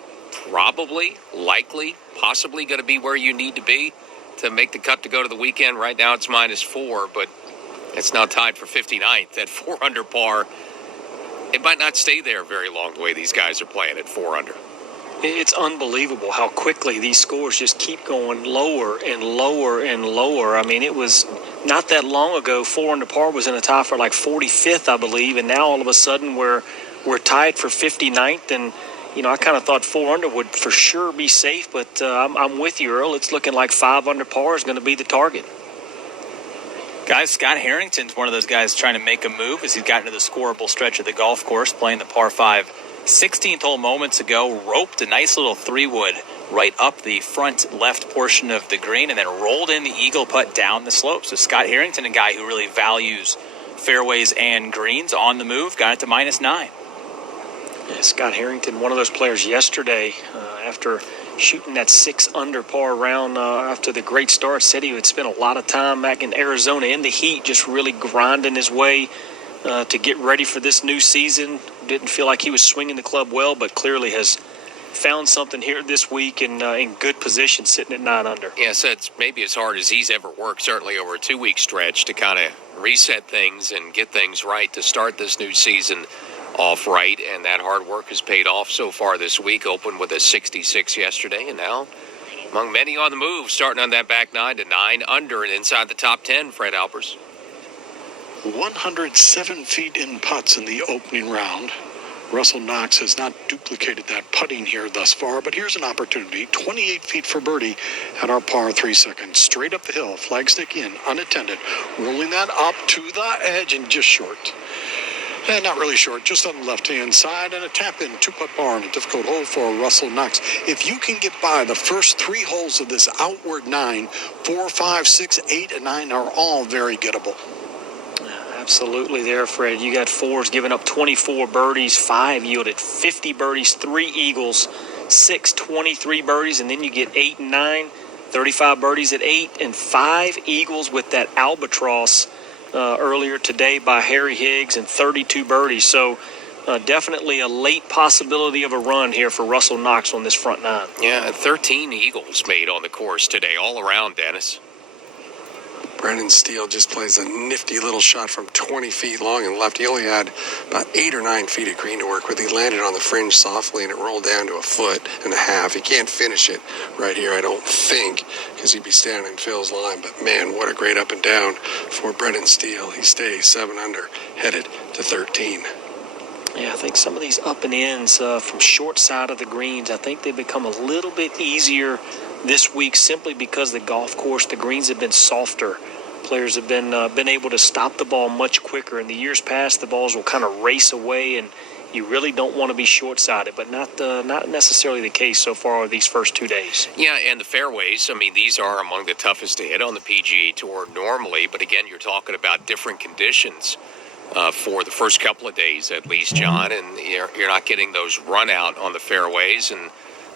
probably, likely, possibly going to be where you need to be to make the cut to go to the weekend. Right now it's -4, but it's now tied for 59th at 4 under par. It might not stay there very long the way these guys are playing at 4 under. It's unbelievable how quickly these scores just keep going lower and lower and lower. I mean, it was not that long ago, 4 under par was in a tie for like 45th, I believe, and now all of a sudden we're tied for 59th, and I kind of thought 4 under would for sure be safe, but I'm with you, Earl. It's looking like 5 under par is going to be the target. Guys, Scott Harrington's one of those guys trying to make a move as he's gotten to the scoreable stretch of the golf course, playing the par 5 16th hole moments ago, roped a nice little 3-wood right up the front left portion of the green, and then rolled in the eagle putt down the slope. So Scott Harrington, a guy who really values fairways and greens, on the move, got it to -9. Yeah, Scott Harrington, one of those players yesterday, after shooting that 6 under par round after the great start, said he would spend a lot of time back in Arizona in the heat, just really grinding his way to get ready for this new season. Didn't feel like he was swinging the club well, but clearly has found something here this week and in good position, sitting at 9 under. Yeah, so it's maybe as hard as he's ever worked, certainly over a 2-week stretch, to kind of reset things and get things right to start this new season off right, and that hard work has paid off so far this week. Opened with a 66 yesterday, and now among many on the move, starting on that back 9 to 9 under and inside the top 10, Fred Alpers. 107 feet in putts in the opening round. Russell Knox has not duplicated that putting here thus far, but here's an opportunity. 28 feet for birdie at our par 3 seconds. Straight up the hill, flagstick in, unattended. Rolling that up to the edge and just short. And not really short, just on the left-hand side, and a tap-in 2-putt par on a difficult hole for Russell Knox. If you can get by the first 3 holes of this outward 9, 4, 5, 6, 8, and 9 are all very gettable. Absolutely there, Fred. You got 4s giving up 24 birdies, 5 yielded 50 birdies, 3 eagles, 6 23 birdies, and then you get 8 and 9, 35 birdies at 8, and 5 eagles with that albatross earlier today by Harry Higgs, and 32 birdies. So definitely a late possibility of a run here for Russell Knox on this front nine. Yeah, 13 eagles made on the course today, all around, Dennis. Brendan Steele just plays a nifty little shot from 20 feet long and left. He only had about 8 or 9 feet of green to work with. He landed on the fringe softly and it rolled down to 1.5 feet. He can't finish it right here, I don't think, because he'd be standing in Phil's line. But man, what a great up and down for Brendan Steele. He stays 7 under, headed to 13. Yeah, I think some of these up and ins from short side of the greens, I think they become a little bit easier this week simply because the golf course, the greens have been softer. Players have been able to stop the ball much quicker. In the years past, the balls will kind of race away, and you really don't want to be short-sided, but not necessarily the case so far these first 2 days. Yeah, and the fairways, I mean, these are among the toughest to hit on the PGA Tour normally, but again, you're talking about different conditions for the first couple of days at least, John, and you're not getting those run out on the fairways, and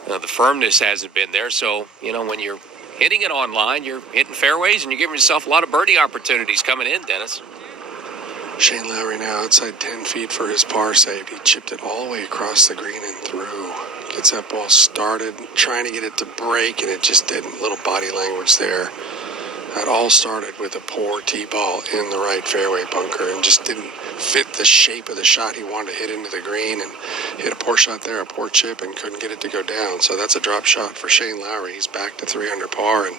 the firmness hasn't been there. So, when you're hitting it online, you're hitting fairways, and you're giving yourself a lot of birdie opportunities coming in, Dennis. Shane Lowry now outside 10 feet for his par save. He chipped it all the way across the green and through. Gets that ball started, trying to get it to break, and it just didn't. Little body language there. That all started with a poor tee ball in the right fairway bunker and just didn't fit the shape of the shot he wanted to hit into the green, and hit a poor shot there, a poor chip, and couldn't get it to go down. So that's a drop shot for Shane Lowry. He's back to 3 under par and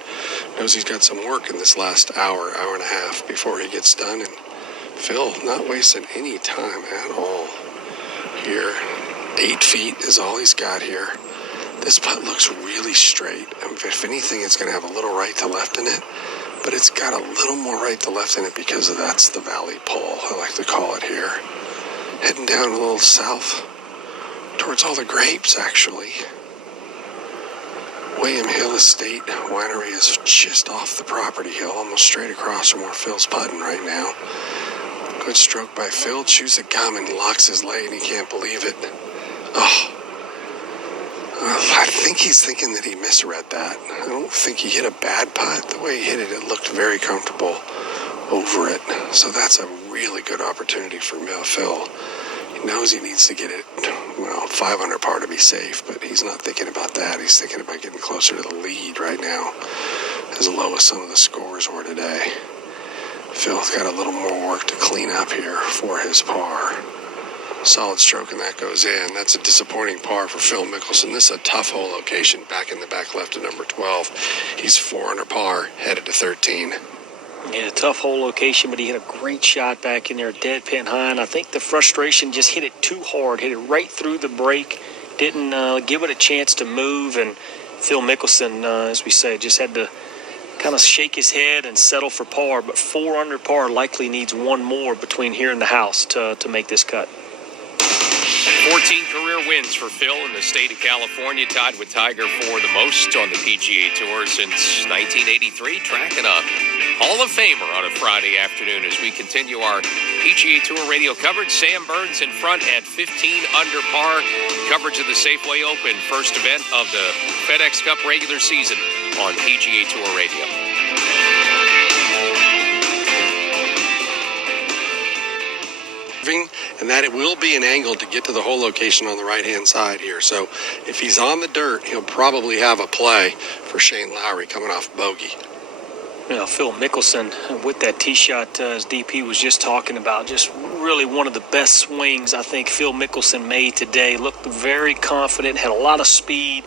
knows he's got some work in this last hour and a half before he gets done. And Phil not wasting any time at all here. 8 feet is all he's got here. This putt looks really straight. If anything, it's going to have a little right to left in it, but it's got a little more right to left in it because that's the valley pull, I like to call it here. Heading down a little south towards all the grapes, actually. William Hill Estate Winery is just off the property hill, almost straight across from where Phil's putting right now. Good stroke by Phil, chews the gum and locks his lay, and he can't believe it. Oh. I think he's thinking that he misread that. I don't think he hit a bad putt. The way he hit it, it looked very comfortable over it. So that's a really good opportunity for Phil. He knows he needs to get it, 5 under par to be safe, but he's not thinking about that. He's thinking about getting closer to the lead right now, as low as some of the scores were today. Phil's got a little more work to clean up here for his par. Solid stroke, and that goes in. That's a disappointing par for Phil Mickelson. This is a tough hole location back in the back left of number 12. He's 4 under par, headed to 13. Yeah, tough hole location, but he hit a great shot back in there, dead pin high, and I think the frustration just hit it too hard, hit it right through the break, didn't give it a chance to move, and Phil Mickelson, as we say, just had to kind of shake his head and settle for par, but 4 under par likely needs one more between here and the house to make this cut. 14 career wins for Phil in the state of California, tied with Tiger for the most on the PGA Tour since 1983, tracking a Hall of Famer on a Friday afternoon as we continue our PGA Tour radio coverage. Sam Burns in front at 15 under par. Coverage of the Safeway Open, first event of the FedEx Cup regular season on PGA Tour Radio. And that it will be an angle to get to the hole location on the right-hand side here. So if he's on the dirt, he'll probably have a play for Shane Lowry coming off bogey. Phil Mickelson with that tee shot, as DP was just talking about, just really one of the best swings I think Phil Mickelson made today. Looked very confident, had a lot of speed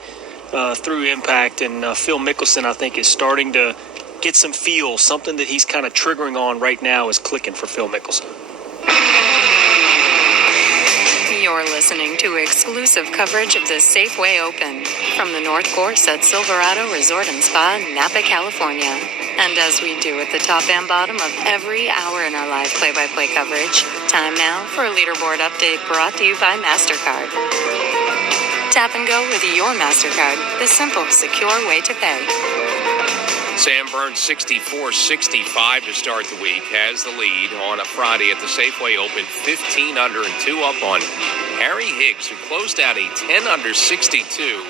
through impact, and Phil Mickelson, I think, is starting to get some feel. Something that he's kind of triggering on right now is clicking for Phil Mickelson. You're listening to exclusive coverage of the Safeway Open from the North Course at Silverado Resort and Spa, Napa, California. And as we do at the top and bottom of every hour in our live play-by-play coverage, time now for a leaderboard update brought to you by MasterCard. Tap and go with your MasterCard, the simple, secure way to pay. Sam Burns 64-65 to start the week, has the lead on a Friday at the Safeway Open, 15 under and 2 up on Harry Higgs, who closed out a 10 under 62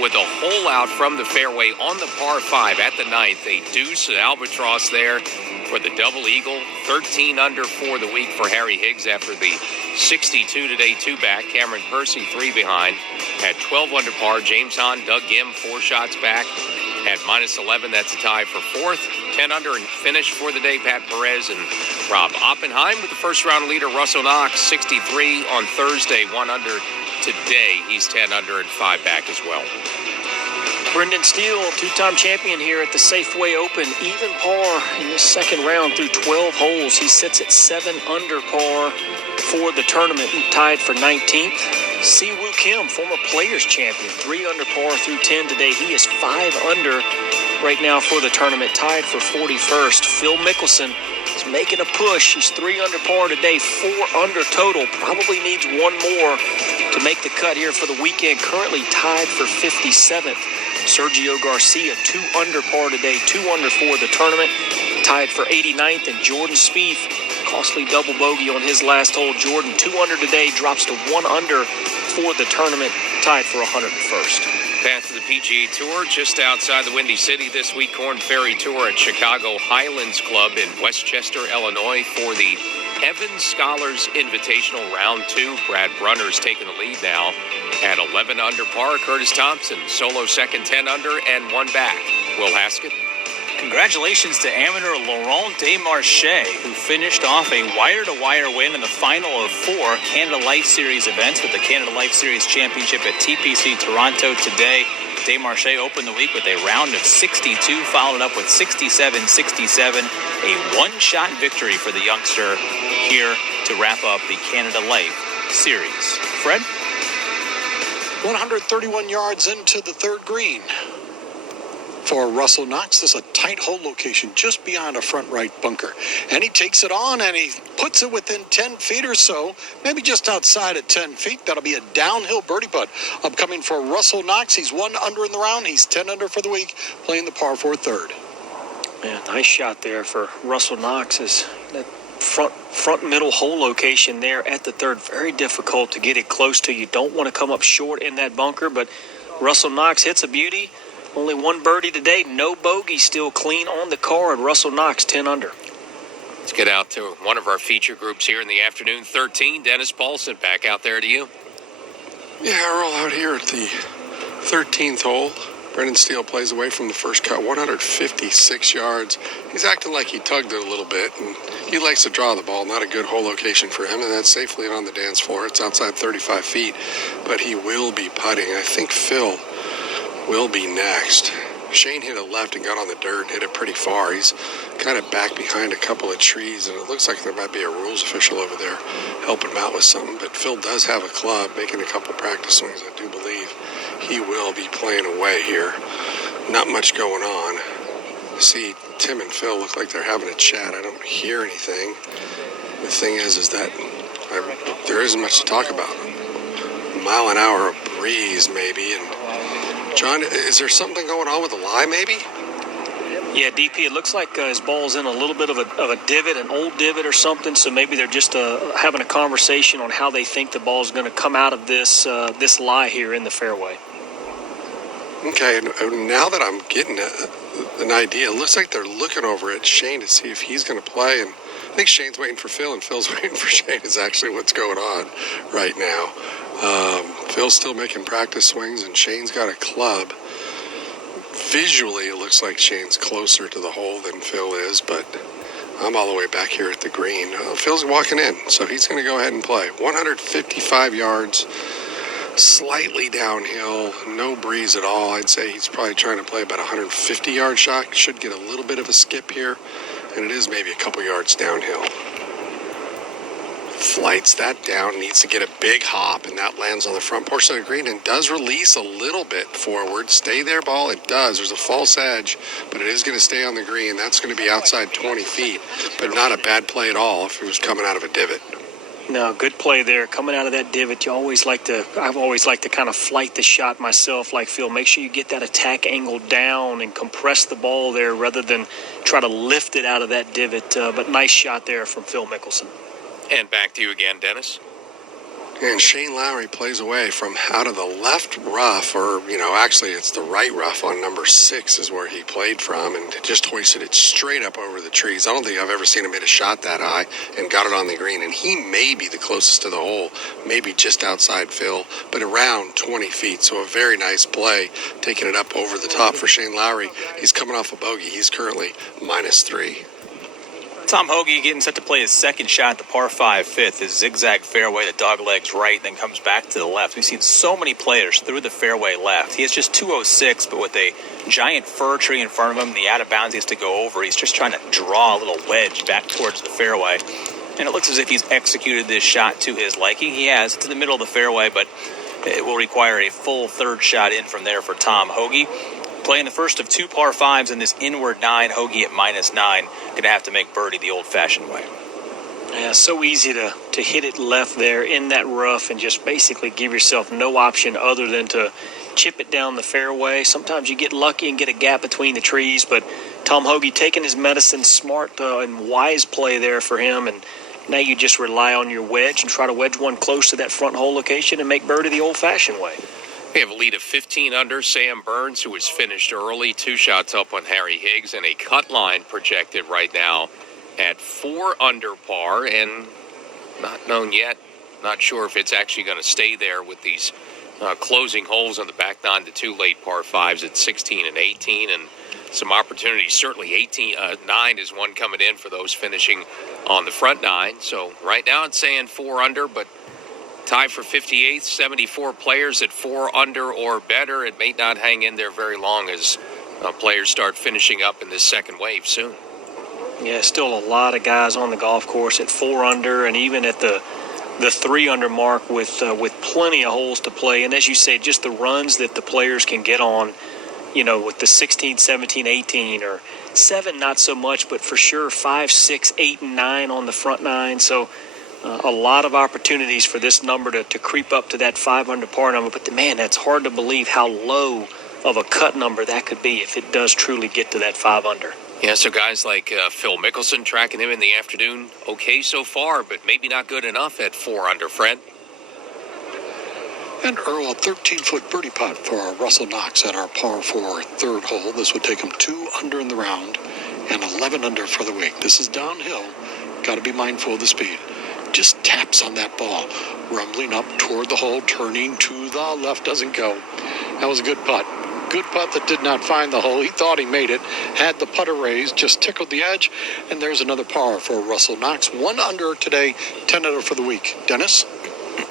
with a hole out from the fairway on the par 5 at the 9th. A deuce, an albatross there, for the double eagle. 13 under for the week for Harry Higgs after the 62 today, 2 back. Cameron Percy 3 behind at 12 under par. James Hahn, Doug Gim 4 shots back at -11. That's a tie for 4th. 10 under and finish for the day. Pat Perez and Rob Oppenheim with the first round leader. Russell Knox 63 on Thursday, 1 under today. He's 10 under and 5 back as well. Brendan Steele, two-time champion here at the Safeway Open, even par in this second round through 12 holes. He sits at 7 under par for the tournament, tied for 19th. Siwoo Kim, former Players champion, 3 under par through 10 today. He is 5 under right now for the tournament, tied for 41st. Phil Mickelson is making a push. He's 3 under par today, 4 under total. Probably needs one more to make the cut here for the weekend. Currently tied for 57th. Sergio Garcia, 2 under par today, 2 under for the tournament, tied for 89th. And Jordan Spieth, costly double bogey on his last hole. Jordan, 2 under today, drops to 1 under for the tournament, tied for 101st. Path to the PGA Tour just outside the Windy City this week. Korn Ferry Tour at Chicago Highlands Club in Westchester, Illinois for the Evans Scholars Invitational Round 2. Brad Brunner's taking the lead now at 11 under par. Curtis Thompson, solo second, 10 under and 1 back. Will Haskett. Congratulations to amateur Laurent Desmarchais, who finished off a wire-to-wire win in the final of 4 Canada Life Series events with the Canada Life Series Championship at TPC Toronto today. Desmarchais opened the week with a round of 62, followed up with 67-67, a one-shot victory for the youngster here to wrap up the Canada Life Series. Fred? 131 yards into the third green. For Russell Knox, this is a tight hole location just beyond a front right bunker. And he takes it on and he puts it within 10 feet or so, maybe just outside at 10 feet. That'll be a downhill birdie putt upcoming for Russell Knox. He's 1 under in the round. He's 10 under for the week, playing the par 4 third. Man, nice shot there for Russell Knox. Is that front middle hole location there at the third. Very difficult to get it close to. You don't want to come up short in that bunker, but Russell Knox hits a beauty. Only 1 birdie today, no bogey, still clean on the card. Russell Knox, 10 under. Let's get out to one of our feature groups here in the afternoon. 13, Dennis Paulson, back out there to you. Yeah, Earl, out here at the 13th hole. Brendan Steele plays away from the first cut, 156 yards. He's acting like he tugged it a little bit, and he likes to draw the ball. Not a good hole location for him, and that's safely on the dance floor. It's outside 35 feet, but he will be putting. I think Phil will be next. Shane hit a left and got on the dirt and hit it pretty far. He's kind of back behind a couple of trees, and it looks like there might be a rules official over there helping him out with something. But Phil does have a club, making a couple practice swings. I do believe he will be playing away here. Not much going on. See, Tim and Phil look like they're having a chat. I don't hear anything. The thing is that there isn't much to talk about. A mile an hour breeze, maybe, and John, is there something going on with the lie, maybe? Yeah, DP, it looks like his ball's in a little bit of a divot, an old divot or something, so maybe they're just having a conversation on how they think the ball's going to come out of this lie here in the fairway. Okay, and now that I'm getting an idea, it looks like they're looking over at Shane to see if he's going to play, and I think Shane's waiting for Phil, and Phil's waiting for Shane is actually what's going on right now. Phil's still making practice swings, and Shane's got a club. Visually, it looks like Shane's closer to the hole than Phil is, but I'm all the way back here at the green. Phil's walking in, so he's going to go ahead and play. 155 yards, slightly downhill, no breeze at all. I'd say he's probably trying to play about a 150-yard shot. Should get a little bit of a skip here, and it is maybe a couple yards downhill. Flights that down, needs to get a big hop, and that lands on the front portion of the green and does release a little bit forward. Stay there, ball. It does. There's a false edge, but it is going to stay on the green. That's going to be outside 20 feet, but not a bad play at all if it was coming out of a divot. No, good play there. Coming out of that divot, I've always liked to kind of flight the shot myself like Phil. Make sure you get that attack angle down and compress the ball there rather than try to lift it out of that divot. But nice shot there from Phil Mickelson. And back to you again, Dennis. And Shane Lowry plays away from out of the left rough, or, actually it's the right rough on number 6 is where he played from, and just hoisted it straight up over the trees. I don't think I've ever seen him hit a shot that high and got it on the green, and he may be the closest to the hole, maybe just outside Phil, but around 20 feet, so a very nice play, taking it up over the top for Shane Lowry. He's coming off a bogey. He's currently -3. Tom Hoge getting set to play his second shot, the par 5 fifth. His zigzag fairway, the dog legs right, then comes back to the left. We've seen so many players through the fairway left. He has just 206, but with a giant fir tree in front of him, the out of bounds he has to go over. He's just trying to draw a little wedge back towards the fairway. And it looks as if he's executed this shot to his liking. He has. It's in the middle of the fairway, but it will require a full third shot in from there for Tom Hoge. Playing the first of 2 par 5s in this inward 9, Hoge at -9. Going to have to make birdie the old-fashioned way. Yeah, so easy to hit it left there in that rough and just basically give yourself no option other than to chip it down the fairway. Sometimes you get lucky and get a gap between the trees, but Tom Hoge taking his medicine, smart and wise play there for him, and now you just rely on your wedge and try to wedge one close to that front hole location and make birdie the old-fashioned way. We have a lead of 15 under. Sam Burns, who was finished early, 2 shots up on Harry Higgs, and a cut line projected right now at 4 under par, and not known yet. Not sure if it's actually going to stay there with these closing holes on the back 9 to 2 late par 5s at 16 and 18, and some opportunities. Certainly 9 is one coming in for those finishing on the front 9. So right now it's saying 4 under, but tied for 58th, 74 players at 4 under or better. It may not hang in there very long as players start finishing up in this second wave soon. Yeah, still a lot of guys on the golf course at 4 under, and even at the 3 under mark with plenty of holes to play. And as you say, just the runs that the players can get on, with the 16, 17, 18, or 7, not so much, but for sure 5, 6, 8, and 9 on the front 9. So a lot of opportunities for this number to creep up to that 5 under par number. But, man, that's hard to believe how low of a cut number that could be if it does truly get to that 5 under. Yeah, so guys like Phil Mickelson, tracking him in the afternoon, okay so far, but maybe not good enough at 4 under, Fred. And Earl, a 13-foot birdie putt for Russell Knox at our par 4 third hole. This would take him 2 under in the round and 11 under for the week. This is downhill. Got to be mindful of the speed. Just taps on that ball, rumbling up toward the hole, turning to the left, doesn't go. That was a good putt. Good putt that did not find the hole. He thought he made it, had the putter raised, just tickled the edge, and there's another par for Russell Knox. 1 under today, 10 under for the week. Dennis?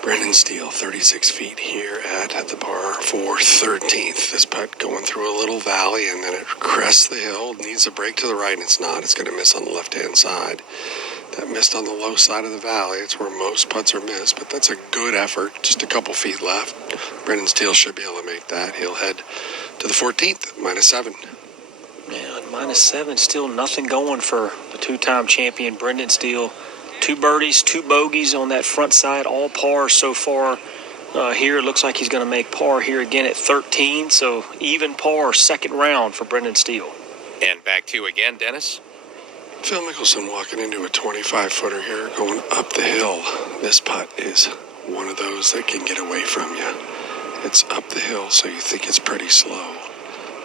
Brendan Steele, 36 feet here at the par 4 13th. This putt going through a little valley, and then it crests the hill, needs a break to the right, and it's not. It's going to miss on the left-hand side. That missed on the low side of the valley. It's where most putts are missed, but that's a good effort. Just a couple feet left. Brendan Steele should be able to make that. He'll head to the 14th, -7. Yeah, -7, still nothing going for the 2-time champion Brendan Steele. 2 birdies, 2 bogeys on that front side, all par so far. Here it looks like he's going to make par here again at 13, so even par second round for Brendan Steele. And back to you again, Dennis. Phil Mickelson walking into a 25-footer here, going up the hill. This putt is one of those that can get away from you. It's up the hill, so you think it's pretty slow,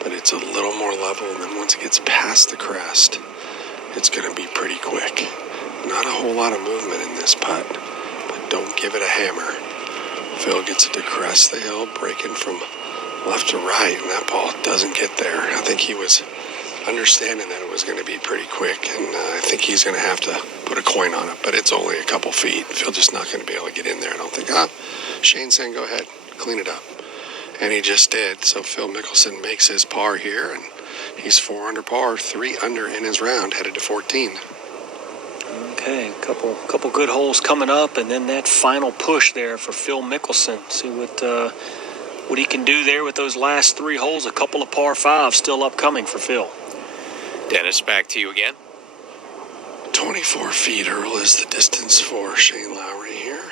but it's a little more level, and then once it gets past the crest, it's going to be pretty quick. Not a whole lot of movement in this putt, but don't give it a hammer. Phil gets it to crest the hill, breaking from left to right, and that ball doesn't get there. I think he was understanding that it was going to be pretty quick, and I think he's going to have to put a coin on it, but it's only a couple feet. Phil just not going to be able to get in there. I don't think. Shane's saying go ahead, clean it up, and he just did. So Phil Mickelson makes his par here, and he's 4 under par, 3 under in his round, headed to 14. Okay, a couple good holes coming up, and then that final push there for Phil Mickelson. See what he can do there with those last 3 holes. A couple of par 5s still upcoming for Phil. Dennis, back to you again. 24 feet, Earl, is the distance for Shane Lowry here.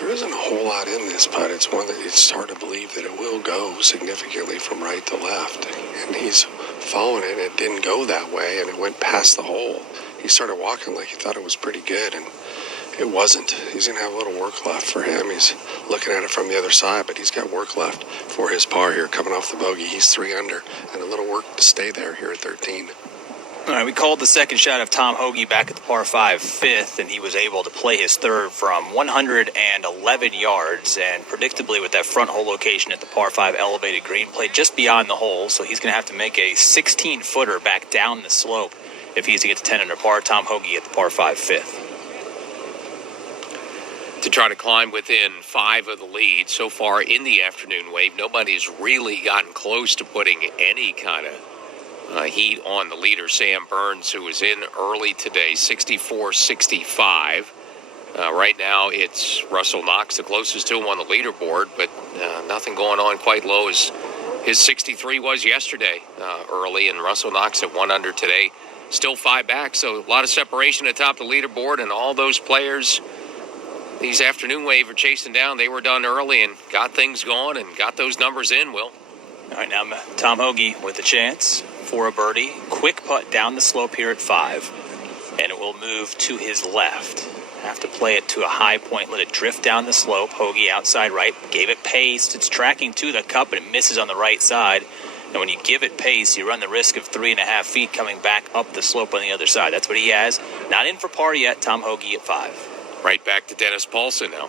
There isn't a whole lot in this putt. It's one that it's hard to believe that it will go significantly from right to left. And he's following it, and it didn't go that way, and it went past the hole. He started walking like he thought it was pretty good, and It wasn't. He's going to have a little work left for him. He's looking at it from the other side, but he's got work left for his par here coming off the bogey. He's 3 under, and a little work to stay there here at 13. All right, we called the second shot of Tom Hoge back at the par 5 fifth, and he was able to play his third from 111 yards. And predictably, with that front hole location at the par 5 elevated green, played just beyond the hole, so he's going to have to make a 16-footer back down the slope if he's to get to 10 under par. Tom Hoge at the par 5 fifth. To try to climb within 5 of the lead so far in the afternoon wave, nobody's really gotten close to putting any kind of heat on the leader, Sam Burns, who was in early today, 64-65. Right now it's Russell Knox, the closest to him on the leaderboard, but nothing going on quite low as his 63 was yesterday early, and Russell Knox at 1 under today, still 5 back. So a lot of separation atop the leaderboard, and all those players these afternoon wave are chasing down. They were done early and got things going and got those numbers in, Will. All right, now Tom Hoge with a chance for a birdie. Quick putt down the slope here at 5, and it will move to his left. Have to play it to a high point, let it drift down the slope. Hoge outside right, gave it pace. It's tracking to the cup, but it misses on the right side. And when you give it pace, you run the risk of 3.5 feet coming back up the slope on the other side. That's what he has. Not in for par yet. Tom Hoge at 5. Right back to Dennis Paulson now.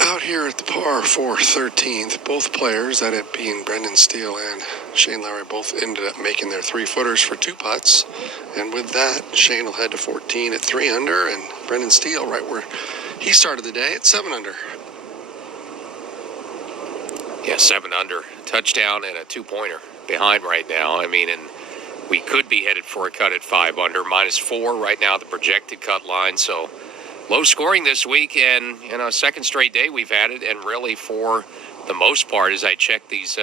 Out here at the par 4 13th, both players, that it being Brendan Steele and Shane Lowry, both ended up making their 3-footers for 2 putts. And with that, Shane will head to 14 at 3 under, and Brendan Steele right where he started the day at 7 under. Yeah, 7 under. Touchdown and a 2-pointer behind right now. I mean, and we could be headed for a cut at 5 under. -4 right now, the projected cut line. So low scoring this week, and second straight day we've had it, and really for the most part, as I check these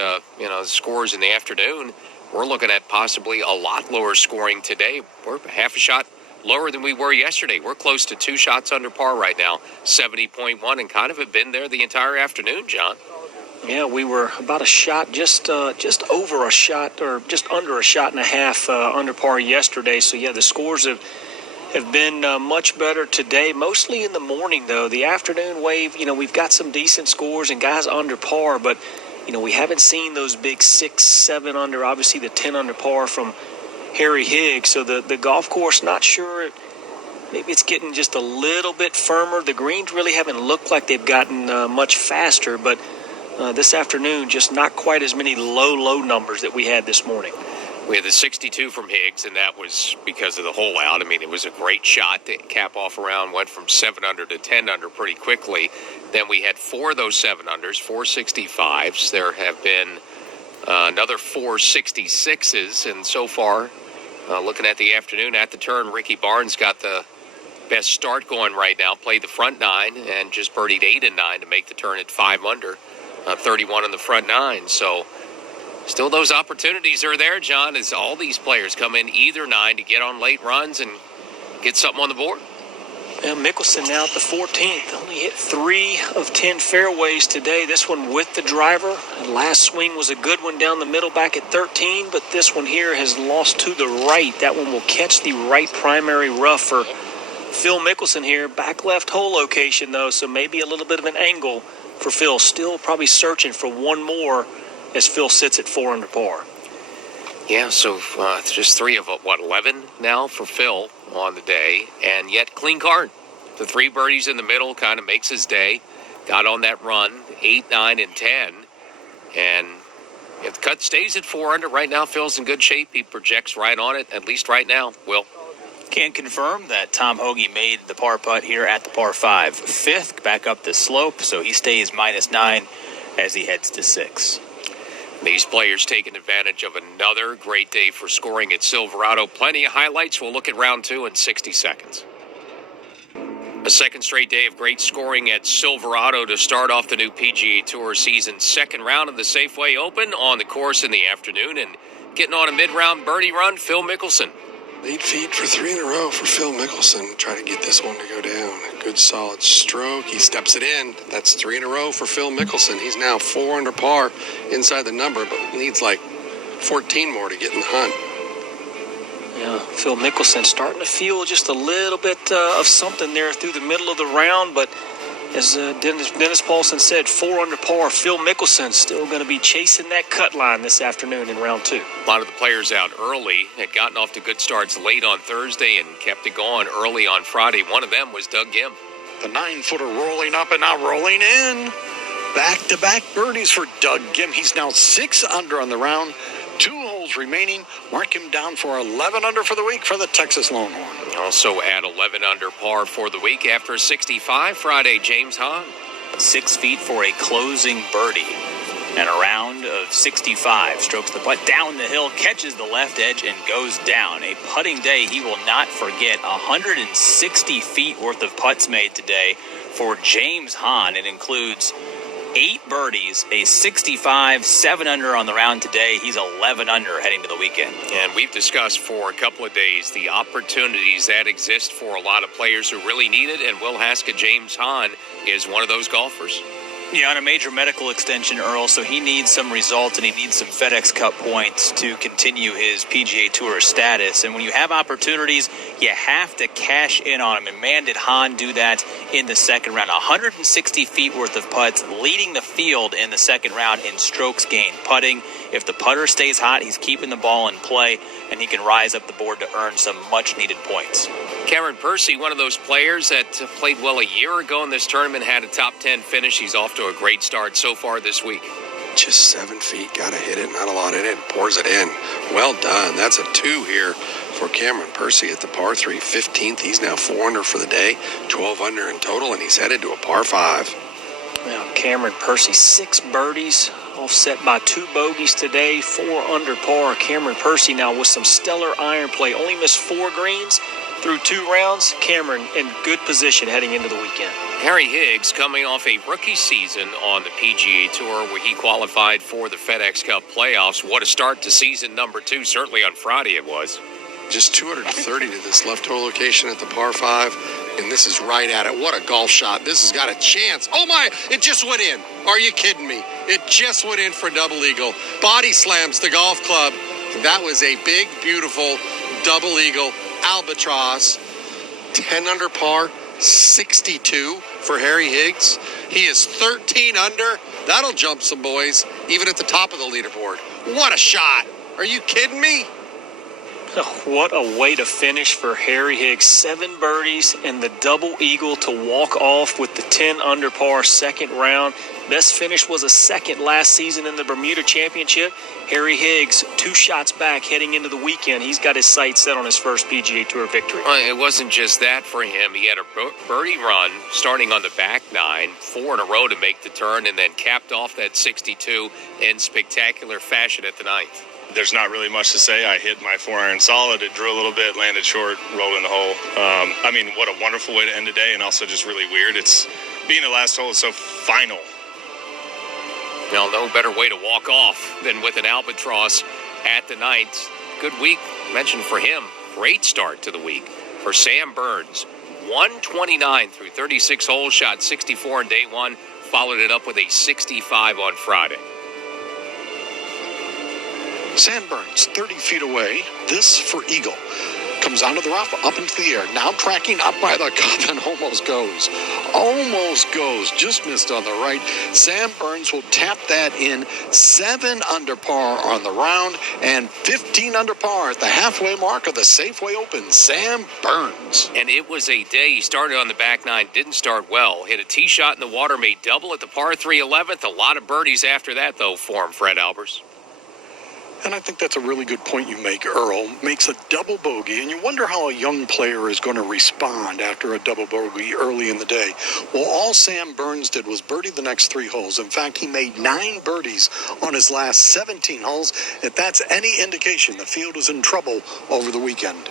scores in the afternoon, we're looking at possibly a lot lower scoring today. We're half a shot lower than we were yesterday. We're close to 2 shots under par right now, 70.1, and kind of have been there the entire afternoon, John. Yeah, we were about a shot, just over a shot, or just under a shot and a half under par yesterday. So yeah, the scores have been much better today, mostly in the morning, though. The afternoon wave, we've got some decent scores and guys under par, but, we haven't seen those big 6, 7 under, obviously the 10 under par from Harry Higgs. So the golf course, not sure, maybe it's getting just a little bit firmer. The greens really haven't looked like they've gotten much faster, but this afternoon, just not quite as many low numbers that we had this morning. We had the 62 from Higgs, and that was because of the hole out. I mean, it was a great shot to cap off around, went from 7 under to 10 under pretty quickly. Then we had 4 of those 7 unders, 4 65s. There have been another 4 66s, and so far, looking at the afternoon, at the turn, Ricky Barnes got the best start going right now, played the front 9, and just birdied 8 and 9 to make the turn at 5 under, 31 on the front 9. So still those opportunities are there, John, as all these players come in either 9 to get on late runs and get something on the board. Mickelson now at the 14th. Only hit 3 of 10 fairways today. This one with the driver. The last swing was a good one down the middle back at 13, but this one here has lost to the right. That one will catch the right primary rough for Phil Mickelson here. Back left hole location, though, so maybe a little bit of an angle for Phil. Still probably searching for one more as Phil sits at 4 under par. Yeah, so just 3 of 11 now for Phil on the day, and yet clean card. The 3 birdies in the middle kind of makes his day. Got on that run, 8, 9, and 10, and if the cut stays at 4 under right now, Phil's in good shape. He projects right on it, at least right now. Will. Can confirm that Tom Hoge made the par putt here at the par 5 fifth, back up the slope, so he stays -9 as he heads to 6. These players taking advantage of another great day for scoring at Silverado. Plenty of highlights. We'll look at round 2 in 60 seconds. A second straight day of great scoring at Silverado to start off the new PGA Tour season. Second round of the Safeway Open on the course in the afternoon, and getting on a mid-round birdie run, Phil Mickelson. 8 feet for 3 in a row for Phil Mickelson. Try to get this one to go down. Good solid stroke. He steps it in. That's 3 in a row for Phil Mickelson. He's now 4 under par inside the number, but needs like 14 more to get in the hunt. Yeah, Phil Mickelson starting to feel just a little bit of something there through the middle of the round, but as Dennis Paulson said, 4 under par. Phil Mickelson still going to be chasing that cut line this afternoon in round 2. A lot of the players out early had gotten off to good starts late on Thursday and kept it going early on Friday. One of them was Doug Ghim. The 9-footer rolling up and now rolling in. Back-to-back birdies for Doug Ghim. He's now 6 under on the round. 2 holes remaining. Mark him down for 11 under for the week for the Texas Longhorn. Also at 11 under par for the week after 65 Friday, James Hahn. 6 feet for a closing birdie. And a round of 65. Strokes the putt down the hill, catches the left edge, and goes down. A putting day he will not forget. 160 feet worth of putts made today for James Hahn. It includes 8 birdies, a 65, 7 under on the round today. He's 11 under heading to the weekend. And we've discussed for a couple of days the opportunities that exist for a lot of players who really need it, and Will Haskett, James Hahn, is one of those golfers. Yeah, on a major medical extension, Earl, so he needs some results and he needs some FedEx Cup points to continue his PGA Tour status. And when you have opportunities, you have to cash in on them. And man, did Hahn do that in the second round. 160 feet worth of putts, leading the field in the second round in strokes gained putting. If the putter stays hot, he's keeping the ball in play, and he can rise up the board to earn some much-needed points. Cameron Percy, one of those players that played well a year ago in this tournament, had a top 10 finish. He's off to a great start so far this week. Just 7 feet, gotta hit it, not a lot in it, pours it in. Well done. That's a 2 here for Cameron Percy at the par 3 15th. He's now 4 under for the day, 12 under in total, and he's headed to a par 5. Now Cameron Percy, 6 birdies, offset by 2 bogeys today, 4 under par. Cameron Percy now with some stellar iron play, only missed 4 greens through 2 rounds. Cameron in good position heading into the weekend. Harry Higgs coming off a rookie season on the PGA Tour where he qualified for the FedEx Cup playoffs. What a start to season number 2, certainly on Friday it was. Just 230 to this left hole location at the par 5, and this is right at it. What a golf shot. This has got a chance. Oh my, it just went in. Are you kidding me? It just went in for double eagle. Body slams the golf club. That was a big, beautiful double eagle albatross. 10 under par, 62 for Harry Higgs. He is 13 under. That'll jump some boys, even at the top of the leaderboard. What a shot. Are you kidding me? What a way to finish for Harry Higgs. 7 birdies and the double eagle to walk off with the 10 under par second round. Best finish was a second last season in the Bermuda Championship. Harry Higgs, 2 shots back heading into the weekend. He's got his sights set on his first PGA Tour victory. Well, it wasn't just that for him. He had a birdie run starting on the back 9, 4 in a row to make the turn, and then capped off that 62 in spectacular fashion at the 9th. There's not really much to say. I hit my 4-iron solid. It drew a little bit, landed short, rolled in the hole. I mean, what a wonderful way to end the day, and also just really weird. It's being the last hole is so final. Well, no better way to walk off than with an albatross at the 9th. Good week mentioned for him. Great start to the week for Sam Burns. 129 through 36 holes, shot 64 in day 1, followed it up with a 65 on Friday. Sam Burns, 30 feet away. This for eagle. Comes onto the rough, up into the air. Now tracking up by the cup and almost goes. Almost goes. Just missed on the right. Sam Burns will tap that in. 7 under par on the round and 15 under par at the halfway mark of the Safeway Open. Sam Burns. And it was a day. He started on the back 9, didn't start well. Hit a tee shot in the water, made double at the par 3 11th. A lot of birdies after that, though, for him, Fred Albers. And I think that's a really good point you make, Earl. Makes a double bogey, and you wonder how a young player is going to respond after a double bogey early in the day. Well, all Sam Burns did was birdie the next 3 holes. In fact, he made 9 birdies on his last 17 holes. If that's any indication, the field is in trouble over the weekend.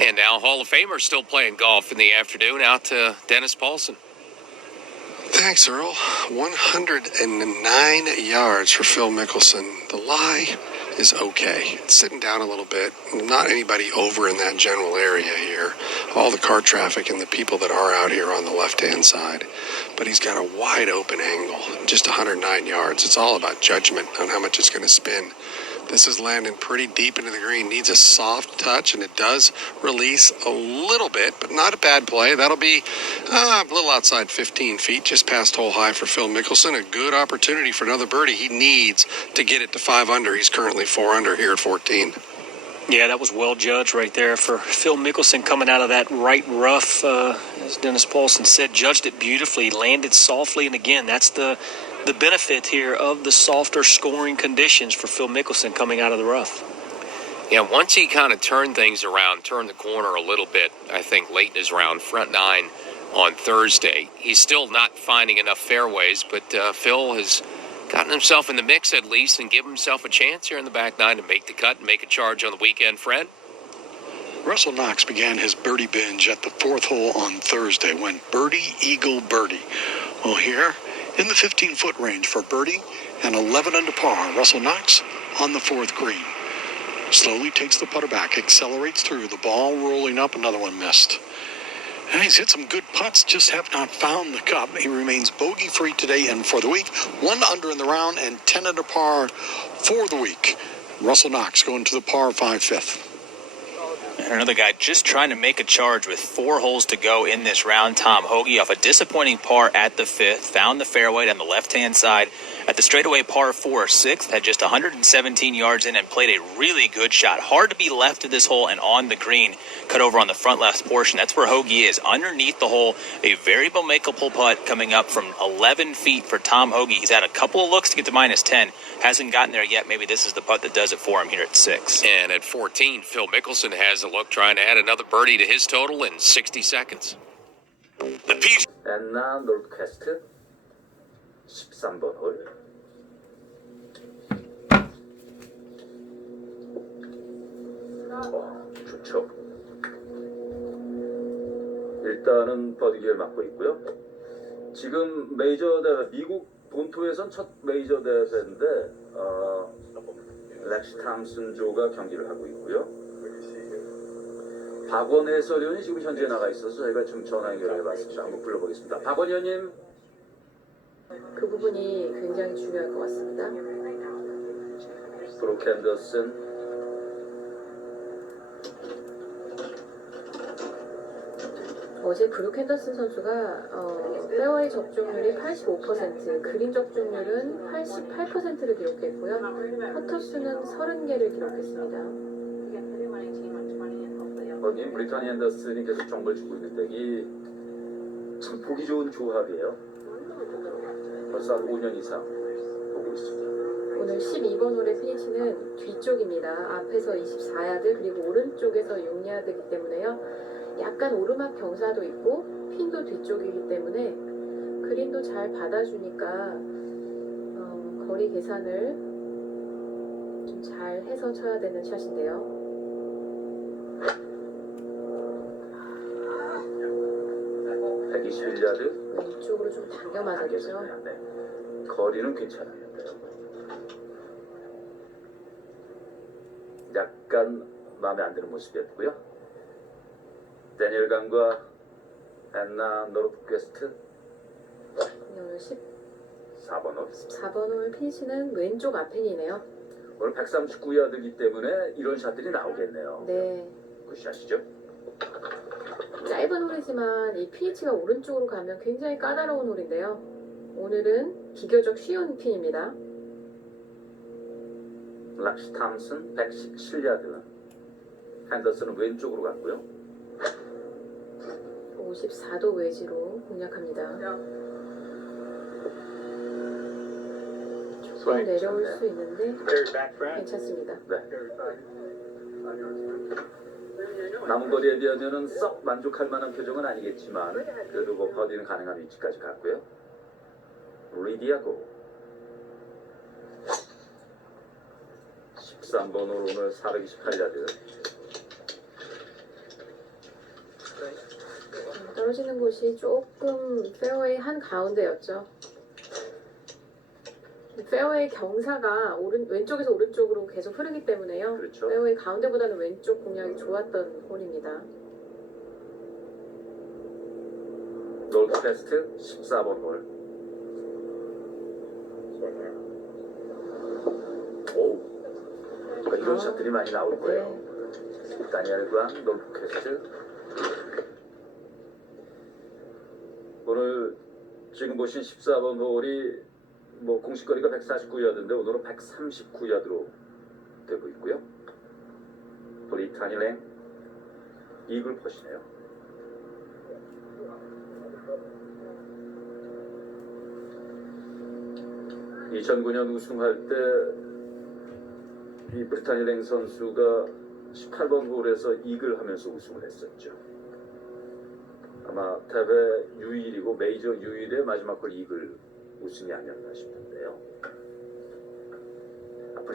And now Hall of Famer still playing golf in the afternoon, out to Dennis Paulson. Thanks, Earl. 109 yards for Phil Mickelson. The lie is okay. It's sitting down a little bit. Not anybody over in that general area here. All the car traffic and the people that are out here on the left-hand side. But he's got a wide open angle. Just 109 yards. It's all about judgment on how much it's going to spin. This is landing pretty deep into the green. Needs a soft touch, and it does release a little bit, but not a bad play. That'll be a little outside 15 feet, just past hole high for Phil Mickelson. A good opportunity for another birdie. He needs to get it to 5 under. He's currently 4 under here at 14. Yeah, that was well judged right there for Phil Mickelson coming out of that right rough, as Dennis Paulson said, judged it beautifully, landed softly, and again, that's the benefit here of the softer scoring conditions for Phil Mickelson coming out of the rough. Yeah, once he kind of turned things around, turned the corner a little bit, I think late in his round, front 9 on Thursday. He's still not finding enough fairways, but Phil has gotten himself in the mix at least and given himself a chance here in the back 9 to make the cut and make a charge on the weekend, Fred. Russell Knox began his birdie binge at the 4th hole on Thursday. Went birdie, eagle, birdie. Well, here in the 15-foot range for birdie and 11 under par, Russell Knox on the 4th green. Slowly takes the putter back, accelerates through, the ball rolling up, another one missed. And he's hit some good putts, just have not found the cup. He remains bogey-free today and for the week. 1 under in the round and 10 under par for the week. Russell Knox going to the par 5 fifth. And another guy just trying to make a charge with 4 holes to go in this round. Tom Hoge off a disappointing par at the 5th. Found the fairway on the left-hand side at the straightaway par 4, 6th. Had just 117 yards in and played a really good shot. Hard to be left of this hole and on the green. Cut over on the front left portion. That's where Hoge is. Underneath the hole, a very makeable putt coming up from 11 feet for Tom Hoge. He's had a couple of looks to get to minus 10. Hasn't gotten there yet. Maybe this is the putt that does it for him here at 6. And at 14, Phil Mickelson has a look trying to add another birdie to his total in 60 seconds. 엔나 노르퀘스트 13번 홀. 좋죠. 일단은 버디기를 맡고 있고요. 지금 메이저 대회, 미국 본토에선 첫 메이저 대회인데 렉시 탐슨 조가 경기를 하고 있고요. 박원 해설위원이 지금 현지에 나가 있어서 저희가 좀 전화 연결을 해봤습니다. 한번 불러보겠습니다. 박원 의원님. 그 부분이 굉장히 중요할 것 같습니다. 브룩 앤더슨. 어제 브룩 핸더슨 선수가 페어웨이 적중률이 85%, 그린 적중률은 88%를 기록했고요. 퍼터 수는 30개를 기록했습니다. 님 브리타니 앤더슨이 계속 정보를 주고 있는데 이 참 보기 좋은 조합이에요. 벌써 한 5년 이상 보고 있습니다. 오늘 12번 홀의 피니치는 뒤쪽입니다. 앞에서 24야드 그리고 오른쪽에서 6야드이기 때문에요. 약간 오르막 경사도 있고 핀도 뒤쪽이기 때문에 그린도 잘 받아주니까 거리 계산을 좀 잘 해서 쳐야 되는 샷인데요. 121야드. 왼쪽으로 좀 당겨 맞아주죠. 네. 거리는 괜찮았는데요. 약간 마음에 안 드는 모습이었고요. 데니엘 강과 엔나 노르퀘스트 오늘 14번 홀. 14번 홀 피니치는 왼쪽 앞핀이네요. 오늘 139야드이기 때문에 이런 샷들이 나오겠네요. 네. 굿샷이죠. 짧은 홀이지만 이 피니치가 오른쪽으로 가면 굉장히 까다로운 홀인데요. 오늘은 비교적 쉬운 핀입니다. 락시 탐슨 117야드. 핸더슨은 왼쪽으로 갔고요. 54도 웨지로 공략합니다. 조금 내려올 수 있는데 괜찮습니다. 네. 남은 거리에 비하면 썩 만족할 만한 표정은 아니겠지만 그래도 뭐 버디는 가능한 위치까지 갔고요. 리디아고 13번 홀 오늘 428야드. 떨어지는 곳이 조금 페어웨이 한 가운데였죠. 페어웨이 경사가 왼쪽에서 오른쪽으로 계속 흐르기 때문에요. 그렇죠. 페어웨이 가운데보다는 왼쪽 공략이 좋았던 홀입니다. 노르퀘스트 14번 홀. 오, 그러니까 이런 샷들이 많이 나올 거예요. 다니엘과 놀프캐스트. 오늘 지금 보신 14번 홀이 뭐 공식거리가 149야드인데 오늘은 139야드로 되고 있고요. 브리타니 랭 이글 퍼시네요. (2009년) 우승할 때 이 브리타니 랭 선수가 18번 홀에서 이글 하면서 우승을 했었죠. 아마 탑의 유일이고 메이저 유일의 마지막 홀 이글 우승이 아니었나 싶은데요.